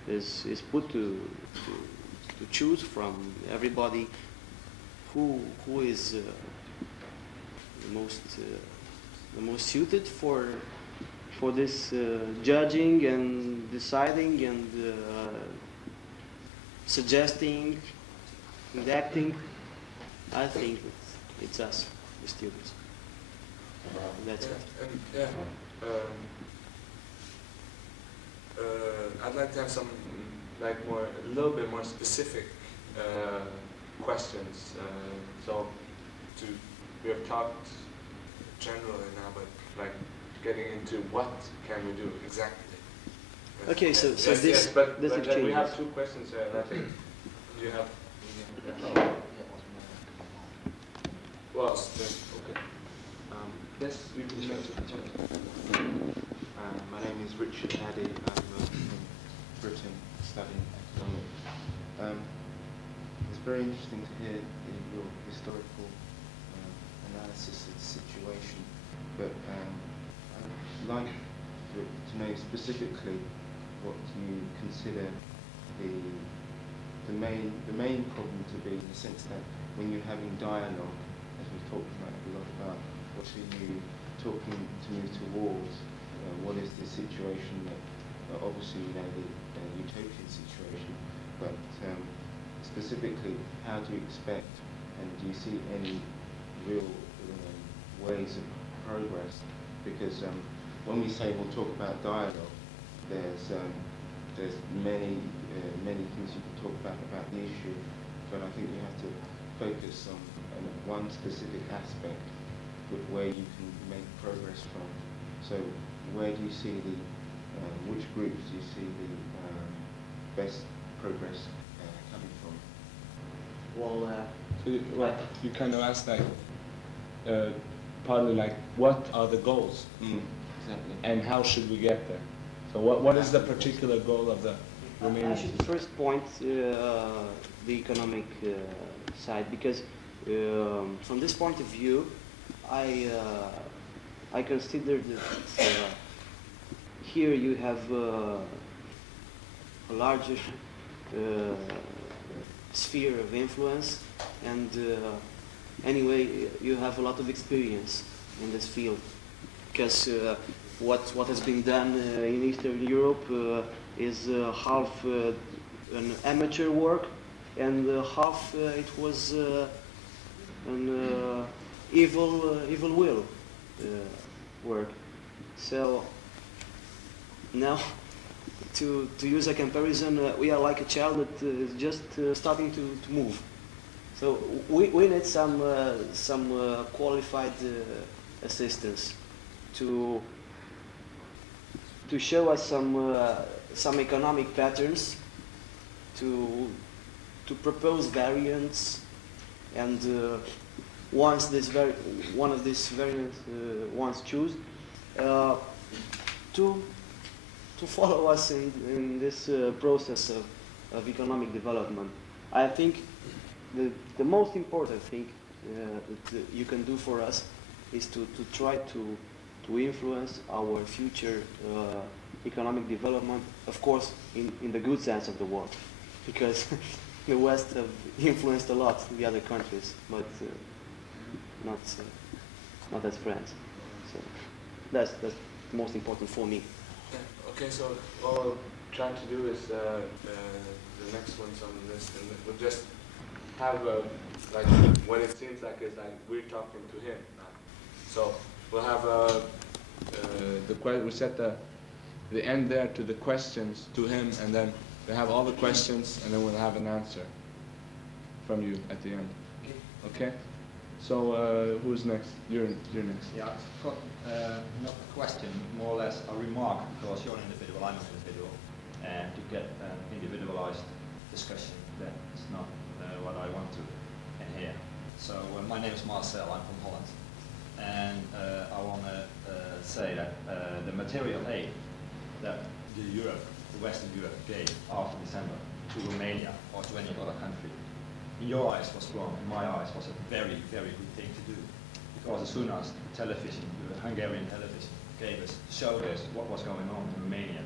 is put to choose from everybody who is the most suited for this judging and deciding and suggesting and acting, I think it's us, the students. That's it. I'd like to have some, a little bit more specific questions. We have talked generally now, but getting into what can we do exactly. Okay, so yes, this but exchange. we have two questions here, and I think you have. Well, okay. Yes, we can. My name is Richard Addy. I'm Britain studying economics. It's very interesting to hear your historical analysis of the situation, but I'd like to know specifically what you consider the main problem to be, in the sense that when you're having dialogue, as we've talked about a lot about, what are you talking to move towards? What is the situation that, obviously, you know, the utopian situation, but specifically, how do you expect, and do you see any real ways of progress? Because when we say we'll talk about dialogue, there's many things you can talk about the issue, but I think you have to focus on one specific aspect where you can make progress from. So where do you see which groups do you see the best progress coming from? Well, you kind of asked like, partly like, what are the goals? Exactly. And how should we get there? So what is the particular goal of the Romanian? I should first point the economic side, because from this point of view, I consider that here you have a larger sphere of influence, and anyway, you have a lot of experience in this field, because what has been done in Eastern Europe is half an amateur work, and half it was an evil will work. So now, to use a comparison, we are like a child that is just starting to move. So we need some qualified assistance to show us some economic patterns, to propose variants, and once one of these variants once choose, to follow us in this process of economic development. I think the most important thing that you can do for us is to try to influence our future economic development, of course, in the good sense of the word, because the West have influenced a lot the other countries, but not as friends. So that's the most important for me. Okay, so what we'll try to do is the next one's on the list, and we'll just have like what it seems like is like we're talking to him. So we'll have we set the end there to the questions to him, and then we'll have all the questions, and then we'll have an answer from you at the end. Okay? So who's next? You're next. Yeah, I've got not a question, more or less a remark, because you're an individual, I'm an individual, and to get an individualized discussion, that's not what I want to hear. So my name is Marcel, I'm from Holland, and I want to say that the material aid that the Western Europe gave after December to Romania or to any other country, in your eyes was wrong, in my eyes was a very, very good thing to do. Because as soon as the television, the Hungarian television, showed us what was going on in Romania,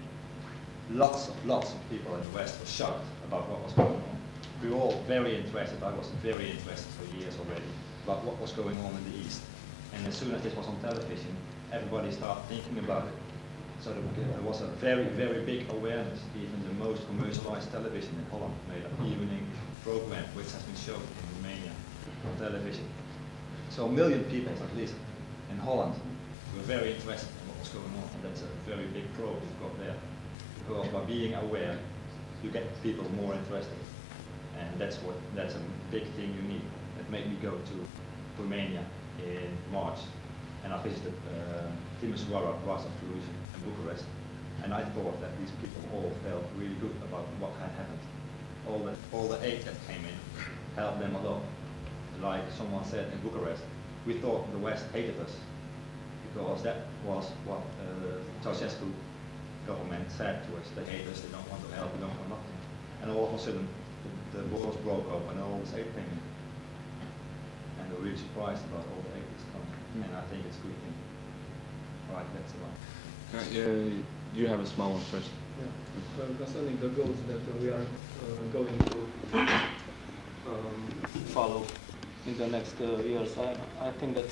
lots of people in the West were shocked about what was going on. We were all very interested, I was very interested for years already, about what was going on in the East. And as soon as this was on television, everybody started thinking about it. So there was a very, very big awareness. Even the most commercialized television in Holland made an evening program which has been shown in Romania on television. So a million people, at least, in Holland were very interested in what was going on. And that's a very big pro you've got there. Because by being aware, you get people more interested. And that's a big thing you need. It made me go to Romania in March. And I visited Timisoara, Rasa, Toulouse, and Bucharest. And I thought that these people all felt really good about what had happened. All the aid that came in helped them a lot. Like someone said in Bucharest, we thought the West hated us because that was what Ceausescu government said to us, they hate us, they don't want to help, they don't want nothing. And all of a sudden, the wars broke up and all this aid came in. And we're really surprised about all the aid that's coming. And I think it's a good thing. Right, that's the one. You have a small one first. Yeah. Well, concerning the goals that we are going to follow in the next years, I think that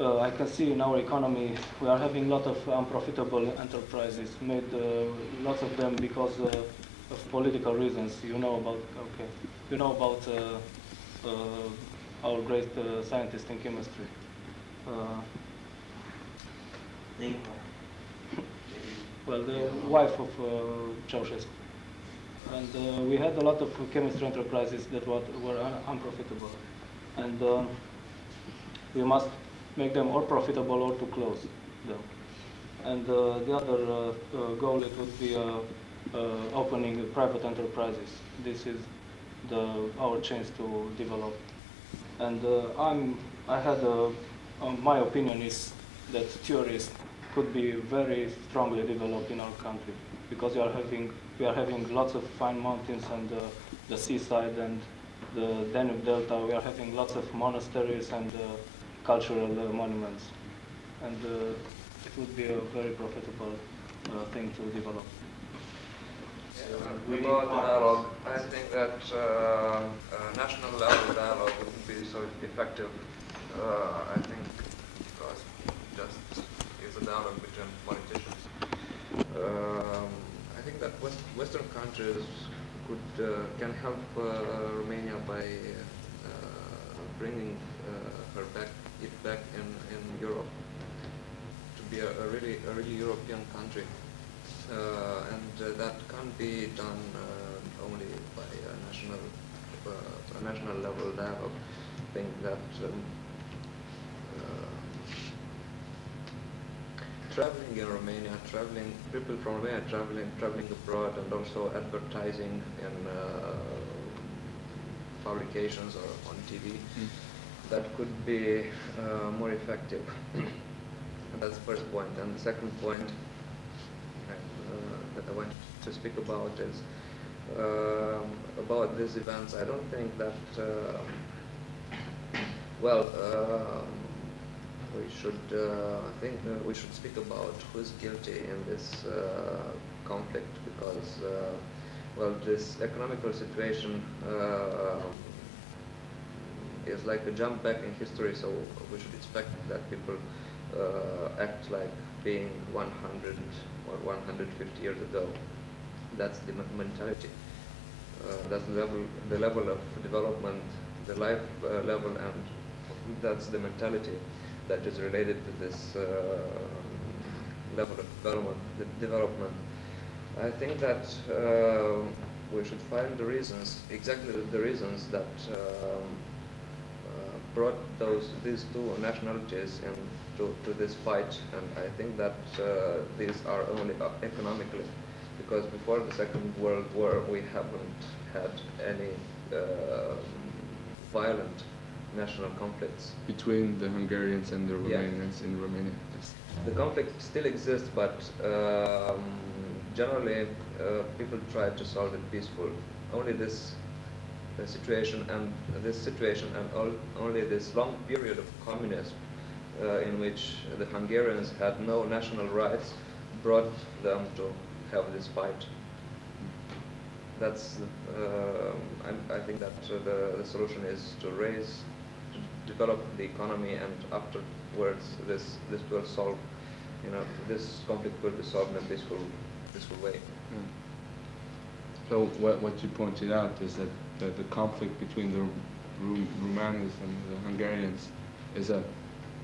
I can see in our economy we are having a lot of unprofitable enterprises, made lots of them because of political reasons. You know about our great scientist in chemistry. Well, the wife of Ceausescu. And we had a lot of chemistry enterprises that were unprofitable. And we must make them or profitable or to close them. And the other goal, it would be opening private enterprises. This is our chance to develop. And my opinion is that tourists could be very strongly developed in our country because we are having lots of fine mountains and the seaside and the Danube Delta. We are having lots of monasteries and cultural monuments, and it would be a very profitable thing to develop. About the dialogue, I think that national level dialogue wouldn't be so effective. I think because it just is a dialogue between politicians. I think that Western countries can help Romania by bringing it back in Europe to be a really European country. And that can't be done only by a national level dialogue. I think that traveling in Romania, people from Romania traveling abroad, and also advertising in publications or on TV, that could be more effective. And that's the first point. And the second point that I want to speak about is about these events. I don't think that we should speak about who's guilty in this conflict, because this economical situation is like a jump back in history, so we should expect that people act like being 100 or 150 years ago. That's the mentality. That's the level of development, the life level, and that's the mentality that is related to this level of development. I think that we should find the reasons, exactly the reasons that brought these two nationalities to this fight, and I think that these are only economically, because before the Second World War we haven't had any violent national conflicts. Between the Hungarians and the Romanians in Romania. Yes. The conflict still exists, but generally people try to solve it peaceful. Only this situation and only this long period of communism in which the Hungarians had no national rights brought them to have this fight. That's I think that the solution is to develop the economy, and afterwards this will solve. This conflict will be solved in a peaceful way. So what you pointed out is that the conflict between the Romanians and the Hungarians is a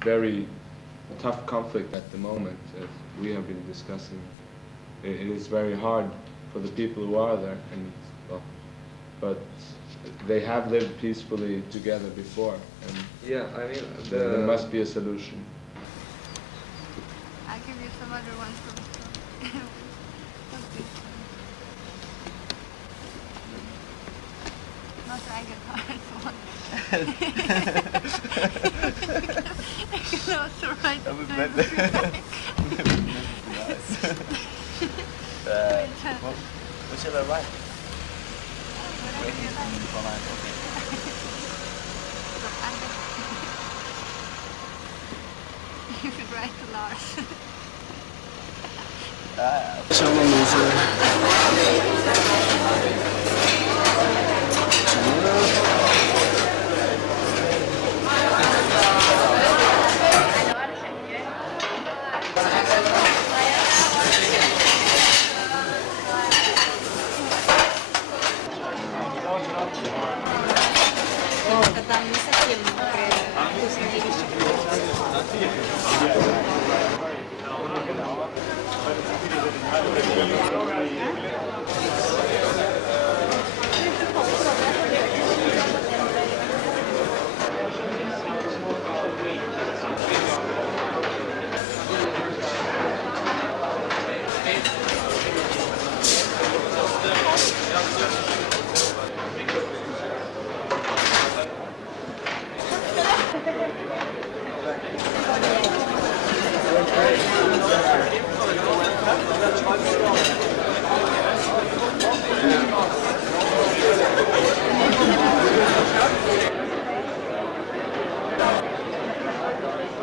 very tough conflict at the moment, as we have been discussing. It is very hard for the people who are there, but they have lived peacefully together before, and there must be a solution. I'll give you some other ones from what's this one? Not I get hard one. I can also write it. should I write? Waiting in Trondheim, okay. You should write to Lars.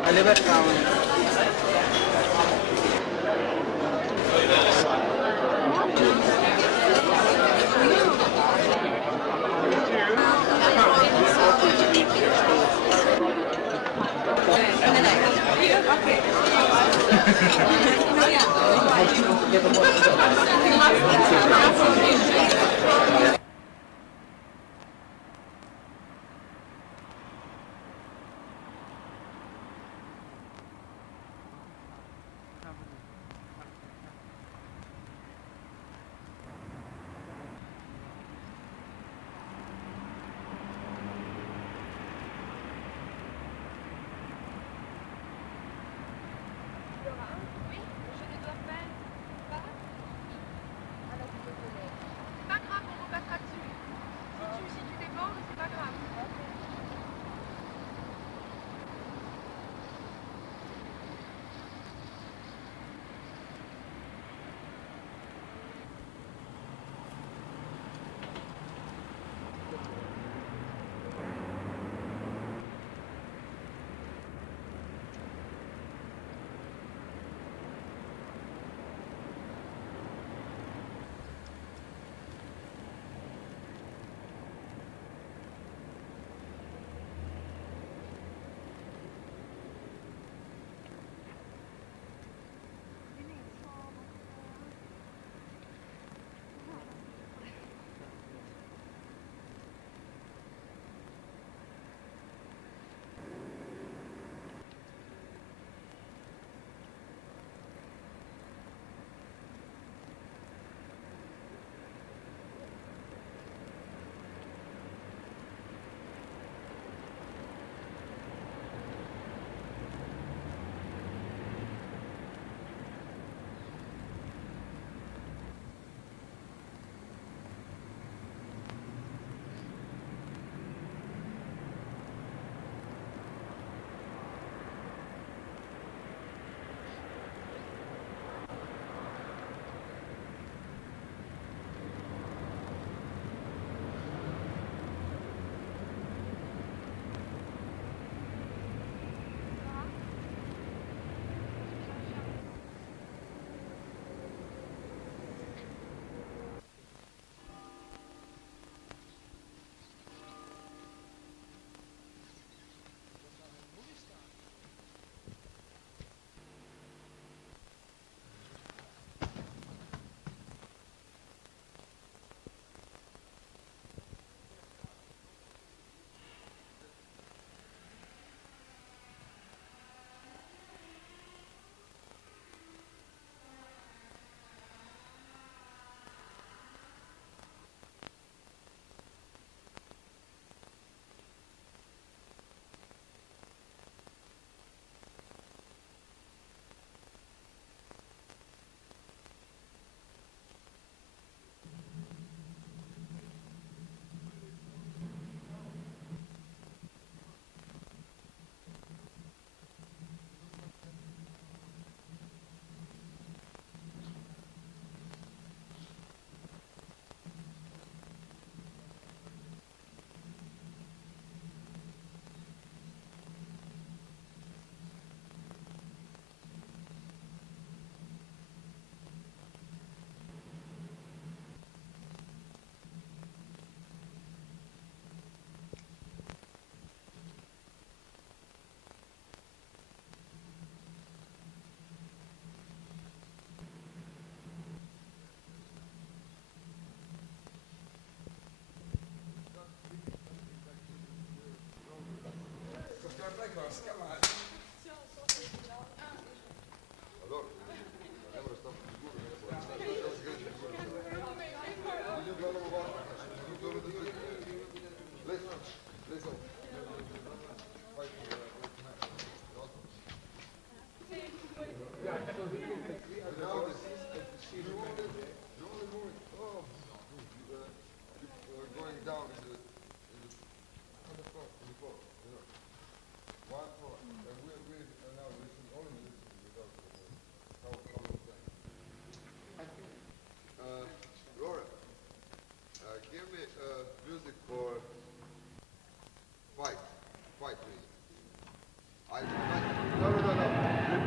I live at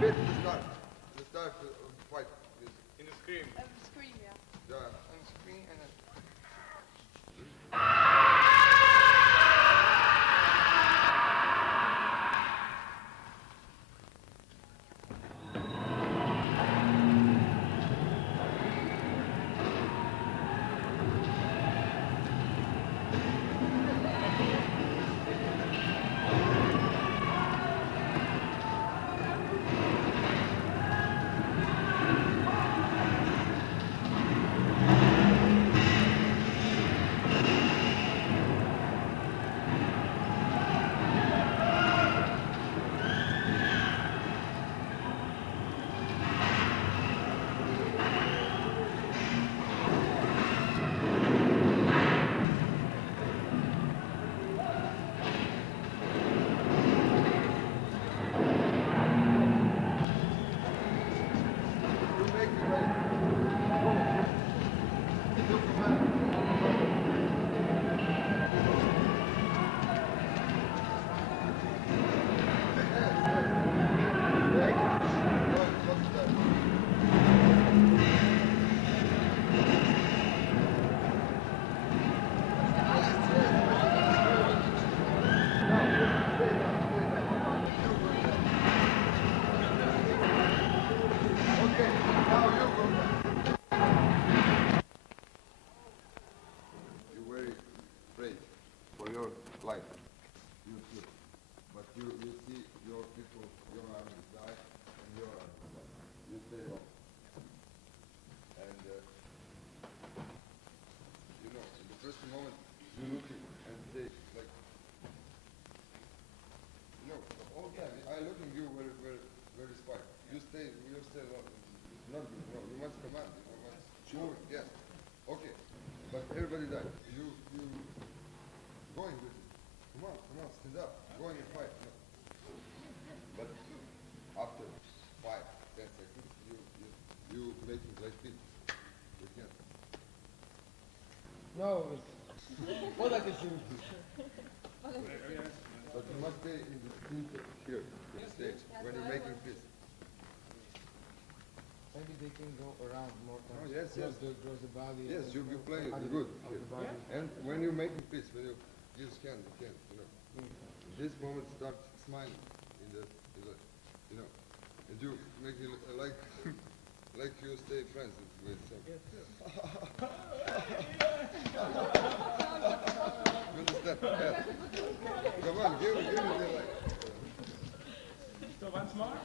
bit the start fight In the scream. Scream, yeah. Yeah. On the screen and then. Everybody died. You going with it. Come on, stand up. Go and fight. No. But after 5-10 seconds, you making like this. You can't. No. What I can do. But you must stay in the center here, in the stage, when you're making this. Maybe they can go around more times. Oh, yes. Grow the body. Yes, you play good. And when you're making peace, when you use can, you know. This moment start smiling in the and you make it like like you stay friends with some. You understand? Yeah. Come on, give me the like. So once more.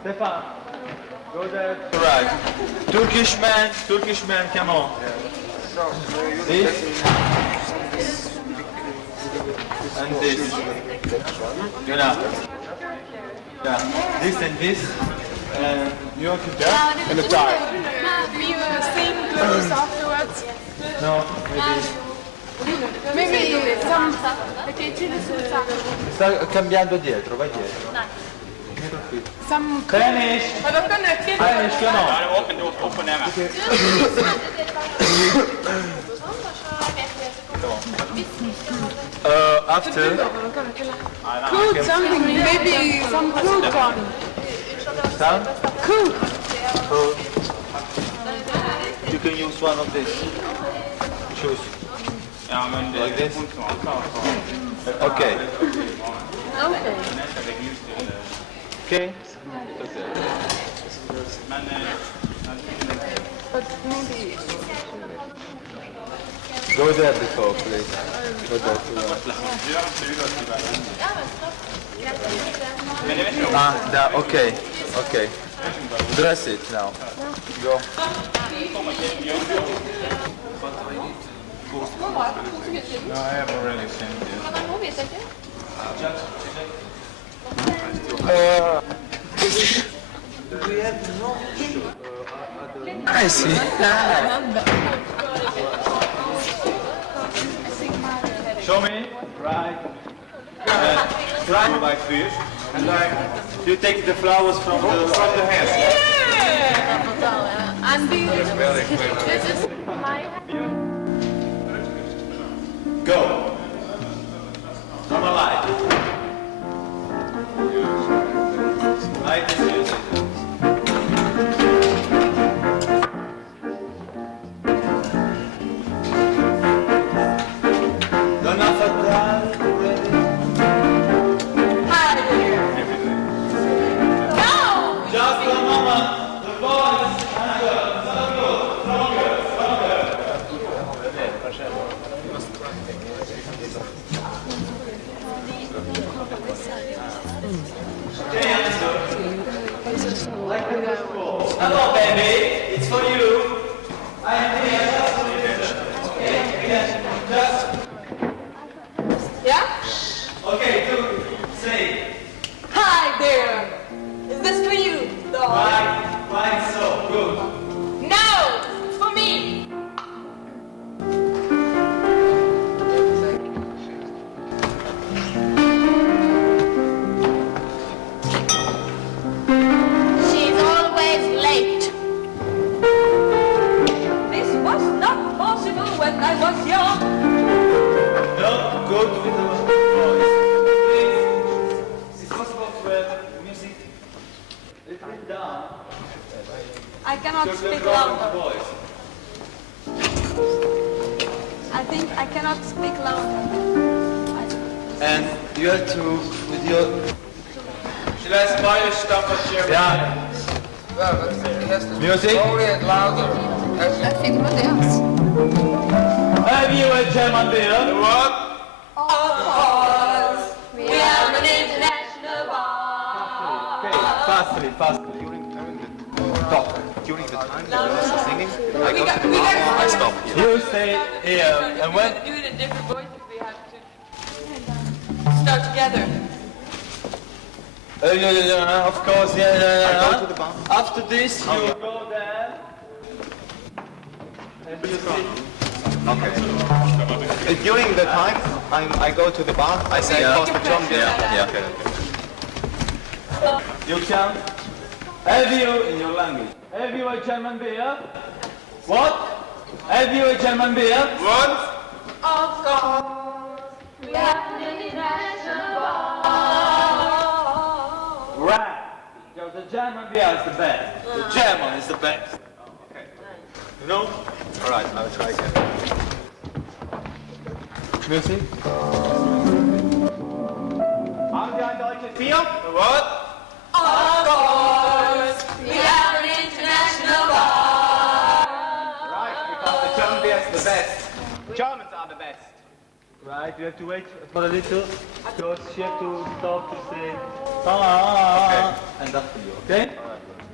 Stefan, go there. Right. Turkish man, come on. This and this. Genau. Yeah, this and this. And you want to dance and a tie. We sing clothes afterwards. No, maybe. Maybe some. Okay, Sta cambiando dietro, vai dietro. Finish! Har dere nøkkel? Finish, skal nå. Ja, det er åpent opp og ned med. After. Cook something, maybe some cook on. Sound? Cook. You can use one of these. Choose. Ja, men det Like this? Okay. Okay. Okay. But maybe... Go there before, please. Go there to okay. Okay. Dress it now. Go. No, I have already sent it. I see. Show me. Right. Right like this. And like you take the flowers from the hands. Yeah! And this is my... Go. Normal light. Light is used. Don't forget. Hi there! No! Just a moment. The boys and girls. Stronger, stronger. Hello, baby. It's for you. I am here just for you. Okay, just. Yeah? Okay, two, say. Hi there! Is this for you, dog? Why so good? No! It's for me! She's always late. This was not possible when I was young. No, good with the voice. Please, it's possible to have music a little bit down. I cannot Because speak we're wrong with louder. the voice. I think I cannot speak louder. And you have to, with your... Should I spy your stuff on German? Yeah. Well, it has to Music? be slowly and louder. Have you a German beer? What? Of course, we have an international bar. Okay, fastly. During the time the girls are singing, I go to the bar or I stop here. You stay here, and when... Do it in different voices, we have to start together. Yeah, of course, yeah. I go to the bar. After this, you go there. And you see. Okay. During the time, I go to the bar, I say, Pastor John, yeah. Okay. You can. Have you in your language? Have you a German beer? What? Have you a German beer? What? Of course, we have an international bar. Right. Because the German beer is the best. The German is the best. Okay. You know? All right, I'll try again. Music? Haben Sie ein deutsches Bier? What? Of course, we have an international bar. Right, because the German beer is the best. Germans are the best. Right, you have to wait for a little, because you have to stop to say, and after you, okay?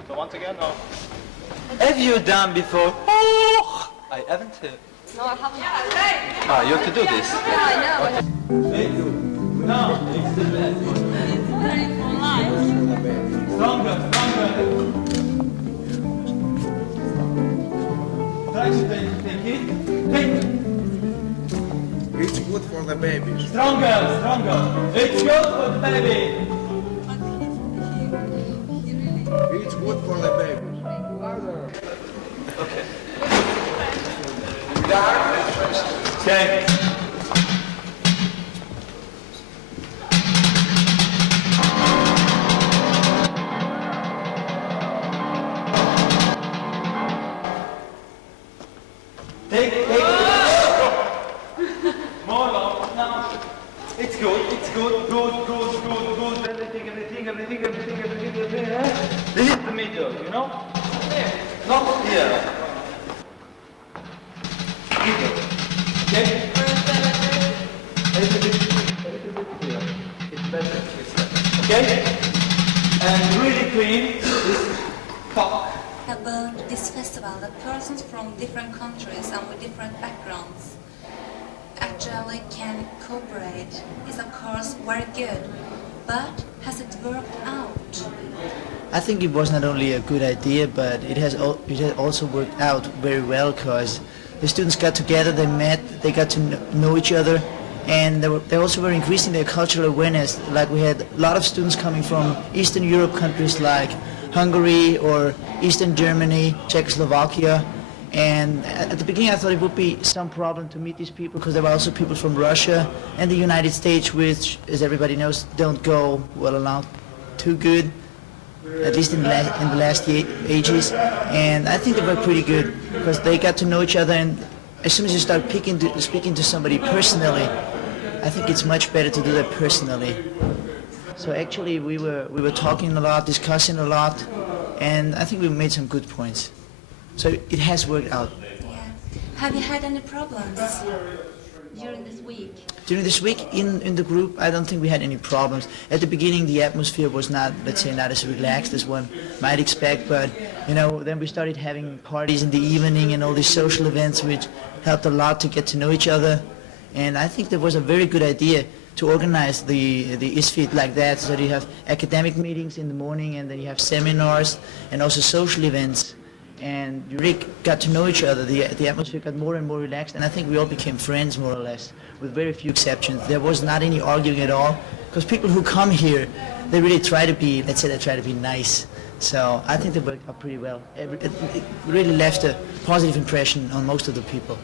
So once again, no. Have you done before? Oh, I haven't. No, I haven't. Ah, you have to do this. Yeah, I know. Hey, you. No, it's the best. Stronger. Try to take it. Take it. It's good for the babies. Stronger. It's good for the baby. wood for the babies. Louder. Okay. Okay. Take more love. No. It's good. Good. Everything. This is the middle, you know? Not here. Middle. Okay? A little bit here. It's better. Okay? And really clean this top. About this festival, the persons from different countries and with different backgrounds actually can cooperate is of course very good, but has it worked out? I think it was not only a good idea, but it has also worked out very well, because the students got together, they met, they got to know each other, and they also were increasing their cultural awareness. Like we had a lot of students coming from Eastern Europe countries like Hungary or Eastern Germany, Czechoslovakia, and at the beginning I thought it would be some problem to meet these people, because there were also people from Russia and the United States, which, as everybody knows, don't go well along too good, at least in the last ages. And I think they were pretty good, because they got to know each other, and as soon as you start speaking to somebody personally, I think it's much better to do that personally. So actually we were talking a lot, discussing a lot, and I think we made some good points. So it has worked out. Yeah. Have you had any problems during this week? During this week in the group, I don't think we had any problems. At the beginning, the atmosphere was not, let's say, not as relaxed as one might expect, but then we started having parties in the evening and all these social events, which helped a lot to get to know each other. And I think that was a very good idea to organize the ISFiT like that, so that you have academic meetings in the morning, and then you have seminars and also social events. And you really got to know each other. The atmosphere got more and more relaxed, and I think we all became friends more or less, with very few exceptions. There was not any arguing at all, because people who come here, they really try to be, let's say, they try to be nice. So I think they worked out pretty well. It really left a positive impression on most of the people.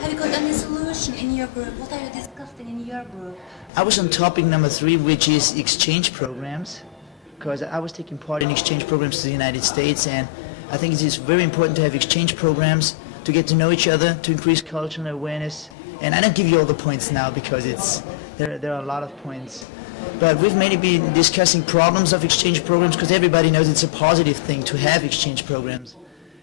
Have you got any solution in your group? What are you discussing in your group? I was on topic number 3, which is exchange programs, because I was taking part in exchange programs to the United States, and I think it is very important to have exchange programs to get to know each other, to increase cultural awareness. And I don't give you all the points now, because there are a lot of points. But we've mainly been discussing problems of exchange programs, because everybody knows it's a positive thing to have exchange programs.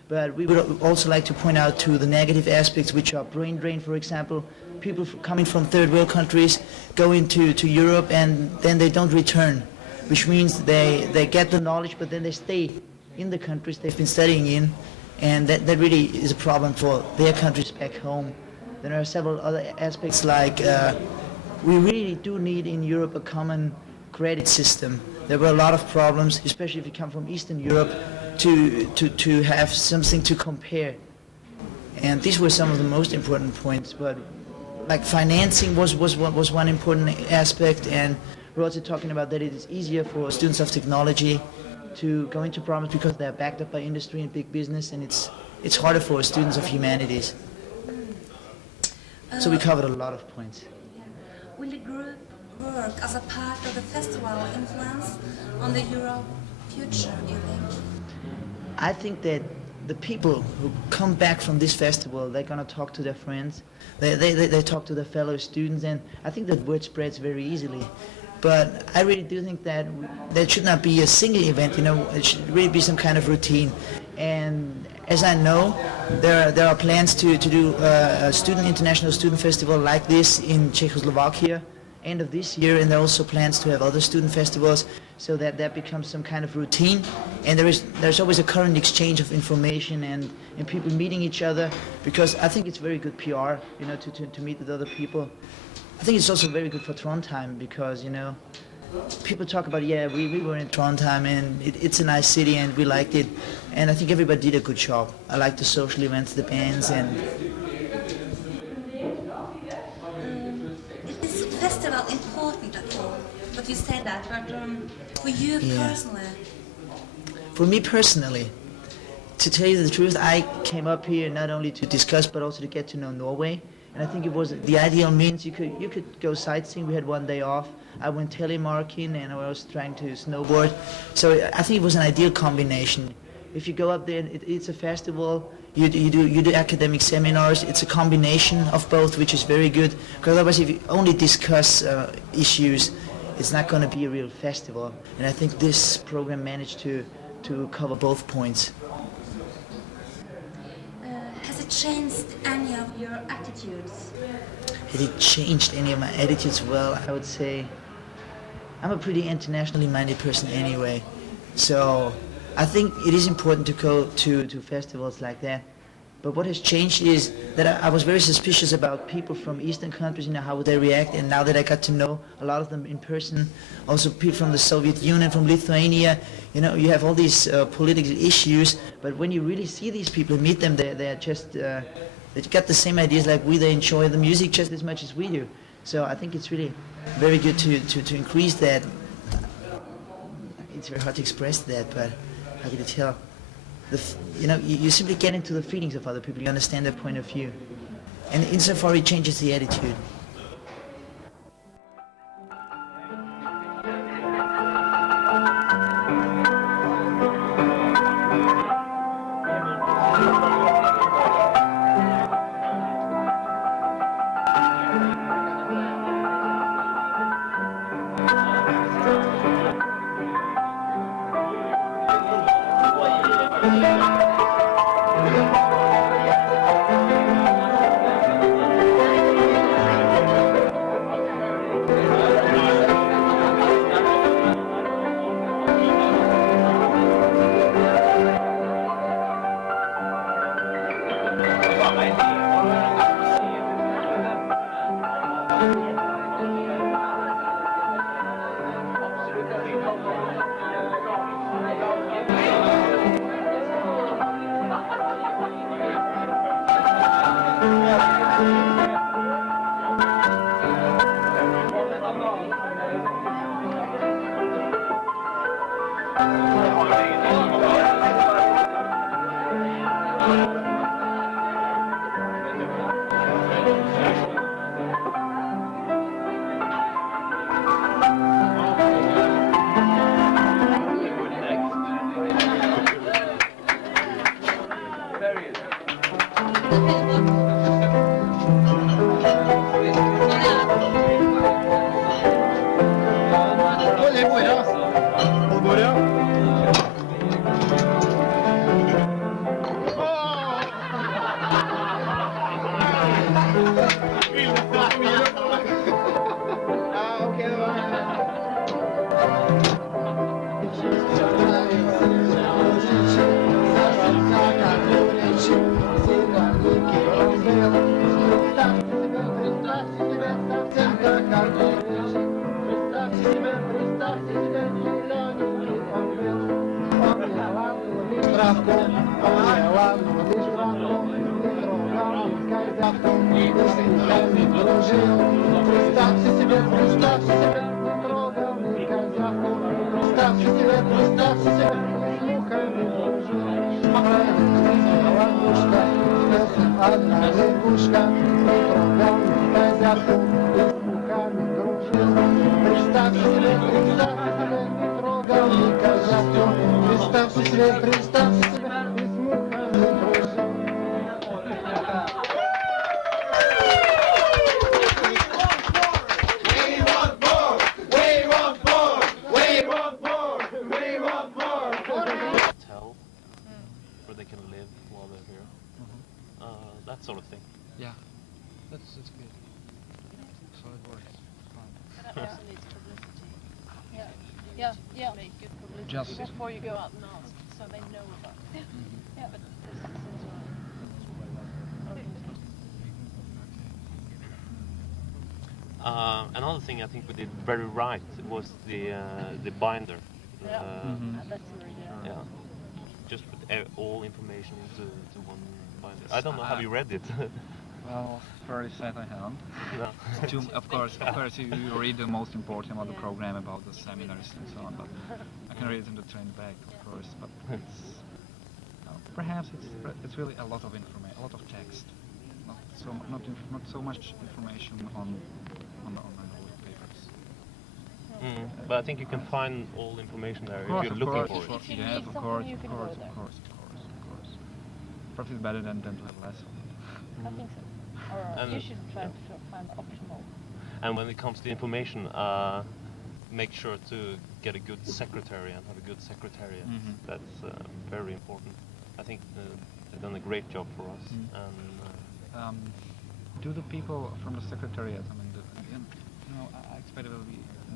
But we would also like to point out to the negative aspects, which are brain drain, for example. People coming from third world countries go into Europe, and then they don't return, which means they get the knowledge, but then they stay in the countries they've been studying in, and that really is a problem for their countries back home. Then there are several other aspects, like we really do need in Europe a common credit system. There were a lot of problems, especially if you come from Eastern Europe, to have something to compare. And these were some of the most important points. But like financing was one important aspect, and we're also talking about that it is easier for students of technology to go into programs because they are backed up by industry and big business, and it's harder for students of humanities. So we covered a lot of points. Yeah. Will the group work as a part of the festival influence on the Europe future, do you think? I think that the people who come back from this festival, they're going to talk to their friends, they talk to their fellow students, and I think that word spreads very easily. But I really do think that there should not be a single event, it should really be some kind of routine. And as I know, there are plans to do a international student festival like this in Czechoslovakia end of this year, and there are also plans to have other student festivals, so that becomes some kind of routine. And there's always a current exchange of information and people meeting each other, because I think it's very good PR, to meet with other people. I think it's also very good for Trondheim, because people talk about, we were in Trondheim, and it's a nice city and we liked it, and I think everybody did a good job. I like the social events, the bands, and is this festival important at all? What you said that, but for you personally? For me personally, to tell you the truth, I came up here not only to discuss but also to get to know Norway. And I think it was the ideal means. You could go sightseeing. We had one day off. I went telemarking and I was trying to snowboard. So I think it was an ideal combination. If you go up there, it's a festival. You do academic seminars. It's a combination of both, which is very good. Because otherwise, if you only discuss issues, it's not going to be a real festival. And I think this program managed to cover both points. Has it changed any of your attitudes? Has it changed any of my attitudes? Well, I would say I'm a pretty internationally minded person anyway. So I think it is important to go to festivals like that. But what has changed is that I was very suspicious about people from Eastern countries, how would they react, and now that I got to know a lot of them in person, also people from the Soviet Union, from Lithuania, you have all these political issues, but when you really see these people and meet them, they're just, they've got the same ideas like we, they enjoy the music just as much as we do. So I think it's really very good to increase that. It's very hard to express that, but how can you tell? You simply get into the feelings of other people, you understand their point of view. And insofar it changes the attitude. Before you go out and ask, so they know about it. Yeah, but this is another thing I think we did very right was the binder. That's really good. Yeah, just put all information into one binder. I don't know. Have you read it? Well, very sad I haven't. No. Of course, you read the most important about the program, about the seminars and so on, but I can read it in the train back, of course, but it's, perhaps it's really a lot of information, a lot of text, not so much information on papers. But I think you can find all information there if you're looking for it. If you Yes, need of something, course, you of can course, go there. of course. Perhaps it's better than to have less of it. I think so. Or you should try to find optimal. And when it comes to information, make sure to get a good secretary and have a good secretariat. That's very important. I think they've done a great job for us. And do the people from the secretariat, I mean, I expect it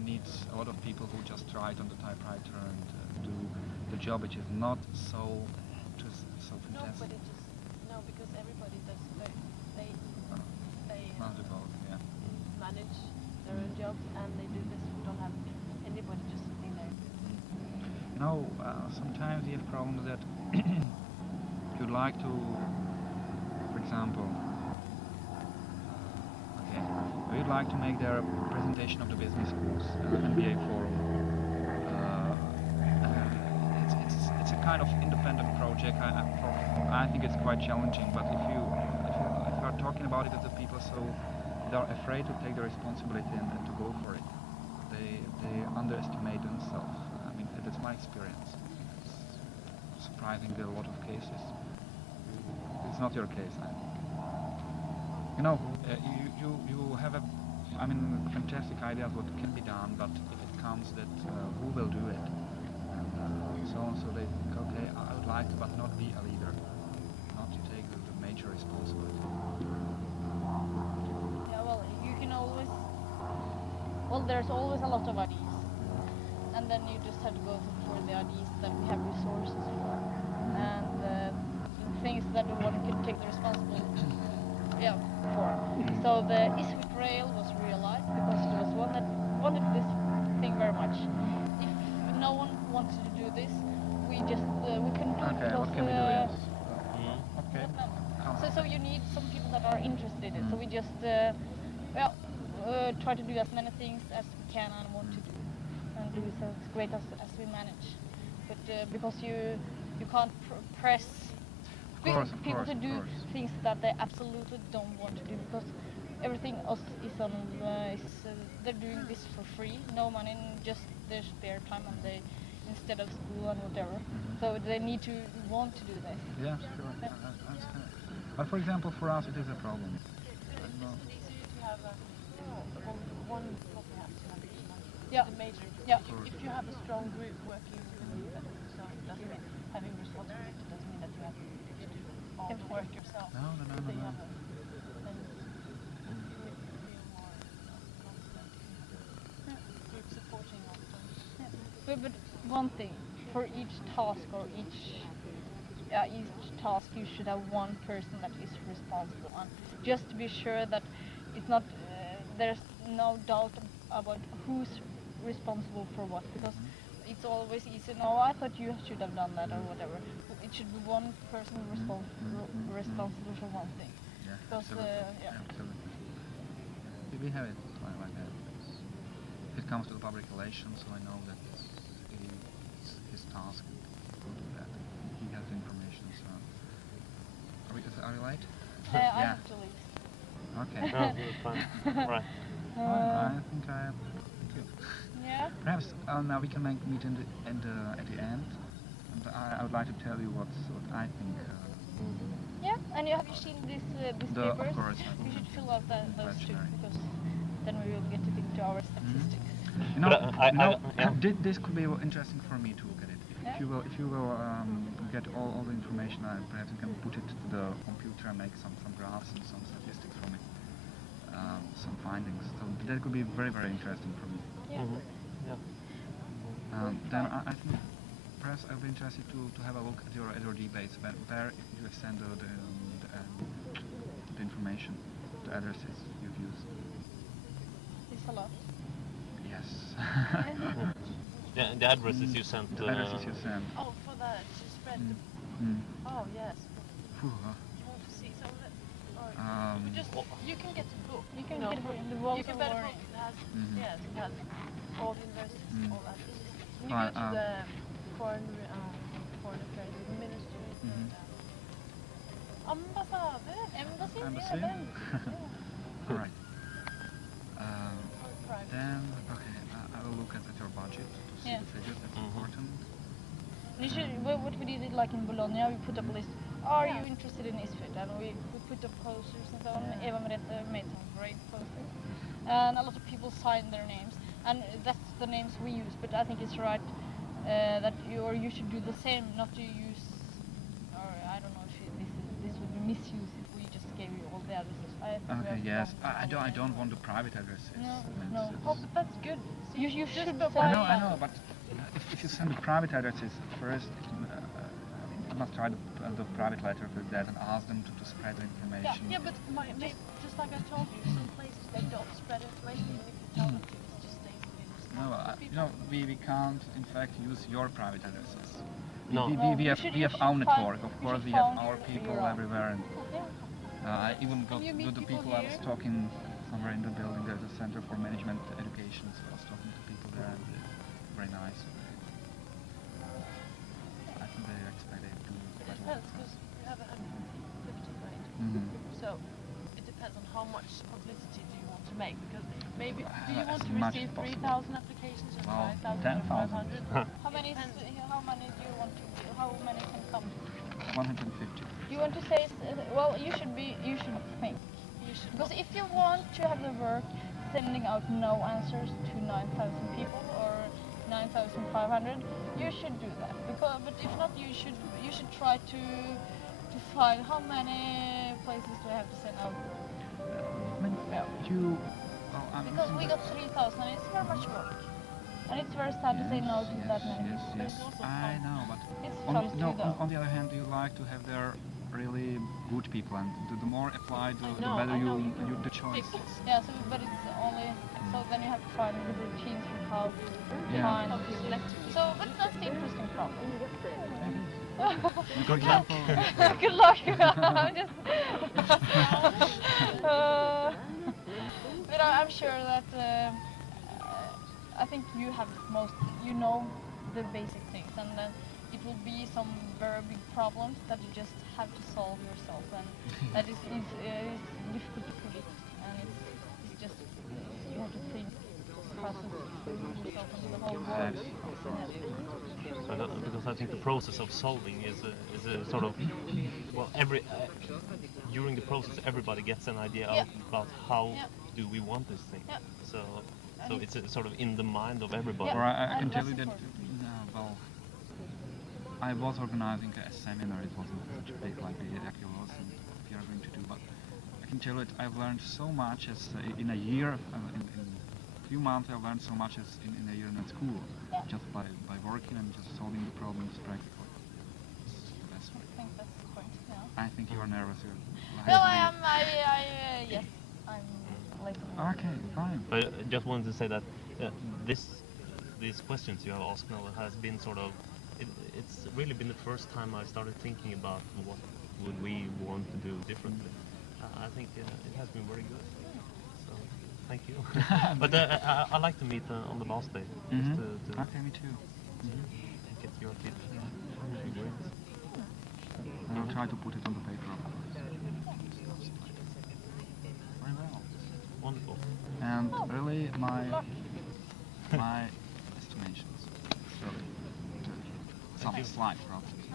needs a lot of people who just write on the typewriter and do the job, which is not so fantastic. No, but it just because everybody does they manage their own jobs and they do this. We don't have anybody just sitting there. Sometimes you have problems that you'd like to, for example, we'd like to make their presentation of the business schools MBA forum. It's a kind of independent project. I think it's quite challenging. But if you are talking about it with the people, so they are afraid to take the responsibility and to go for it. They underestimate themselves. I mean, that's my experience. It's surprisingly a lot of cases. It's not your case, I think. You have fantastic ideas what can be done, but if it comes that who will do it, and so on, so they think, okay, I would like to, but not be a leader, not to take the major responsibility. Yeah, well, you can always. Well, there's always a lot of ideas, and then you just have to go for the ideas that we have resources for, and the things that one can take the responsibility. For. So the ISFiT rail was realized because there was one that wanted this thing very much. If no one wanted to do this, we just we couldn't do it because what can we do? Okay. So you need some people that are interested in it. So we just try to do as many things as we can and want to do, and do it as great as we manage. But because you can't press people to do things that they absolutely don't want to do, because everything else is on they're doing this for free, no money, and just their spare time, and they instead of school and whatever. So they need to want to do this. Yeah, sure. Yeah. But for example, for us, it is a problem. If you have a strong group working with you, so it doesn't mean having responsibility doesn't mean that you have to do all the work yourself. No. Group supporting also. But one thing, for each task or each task you should have one person that is responsible, and just to be sure that it's not there's no doubt about who's responsible for what, because it's always easy. No, I thought you should have done that or whatever. It should be one person responsible for one thing. Yeah, because absolutely. We have it like that. If it comes to the public relations, so I know that it's his task to do that. He has the information. So are we late? I have to leave. Okay. Fine. Right. I think I have. Yeah. Perhaps now we can meet at the end. And I would like to tell you what I think. Yeah, and have you seen these papers? Of course. You should fill out those too, because then we will get into our statistics. This could be interesting for me to look at it. If you will get all the information, perhaps you can put it to the computer and make some graphs and some statistics from it, some findings. So that could be very, very interesting for me. Yeah. Then I think perhaps I'll be interested to have a look at your debates, where you send the information, the addresses you've used. It's a lot. Yes. The addresses you sent. The addresses you sent. Oh, for that to spread. Oh yes. You want to see some of it? Or You can get a book. You can get a book in the world You can of get a learning. book. It has, Mhm. yes, it has all the universities, all that. You Right, go to the foreign affairs ministry. Ambassade. Embassy. Embassy? Yeah, the embassy. All right. Then, okay, I will look at your budget to see Yeah. the figures. That's important. You should, what we did like in Bologna, we put up a list. Are you interested in ISFiT? And we put up posters and so on. Eva Merete made some great posters. And a lot of people signed their names. And that's the names we use. But I think it's right that you should do the same, not to use, or I don't know if this would be misuse if we just gave you all the addresses. I think we Okay, have yes. done I don't want the private addresses. No. Oh, but that's good. You should I know, but if you send the private addresses first, I must try the private letter with that and ask them to spread the information. Yeah, but just like I told you, some places they don't spread information even if you tell them to. It just stays within the small. No, we can't in fact use your private addresses. No. We have our network. Of course, we have our people everywhere, and I even got to the people I was talking somewhere in the building. There's a center for management education, so I was talking to people there, and very nice. I think they expect they do quite well. Depends, because we have 150, right? So it depends on how much publicity do you want to make, because maybe do you want to receive 3,000 applications or 5,000 or 500? How many do you want to? How many can come? 150. You want to say? Well, you should think. Because if you want to have the work sending out no answers to 9,000 people or 9,500, you should do that. But if not, you should try to find how many places do I have to send out. Because we got 3,000, and it's very much work. And it's very sad to say no to that many people. Yes, I know, but It's fun too, though. on the other hand, you like to have there really good people, and the more applied, the better you the choice. Yeah, but it's only so then you have to find the routines for how to find. So, but that's the interesting problem. Good example. Good luck. I'm just. But I'm sure that I think you know the basic things, and then it will be some very big problems that you just have to solve yourself, and that is difficult to predict, and it's just you have to think, process yourself and the whole world. Because I think the process of solving is a sort of, well, during the process everybody gets an idea about how do we want this thing. So it's sort of in the mind of everybody. Or I can tell you that, well, I was organizing a seminar. It wasn't such big like the actual was and we are going to do, but I can tell you that I've learned so much as in a year, in a few months I've learned so much as in a year in a school, just by working and just solving the problems practically. It's the best way. I think that's the point, I think you are nervous. No, I am. Yes, I'm like. Okay, fine. But I just wanted to say that these questions you have asked now has been sort of, it's really been the first time I started thinking about what would we want to do differently. I think it has been very good. So thank you. But I like to meet on the last day. Just to okay, me too. Get your tips. That would be great. I'll try to put it on the paper, of course. Very well. Wonderful. And really, my estimations. Really, some slight problems.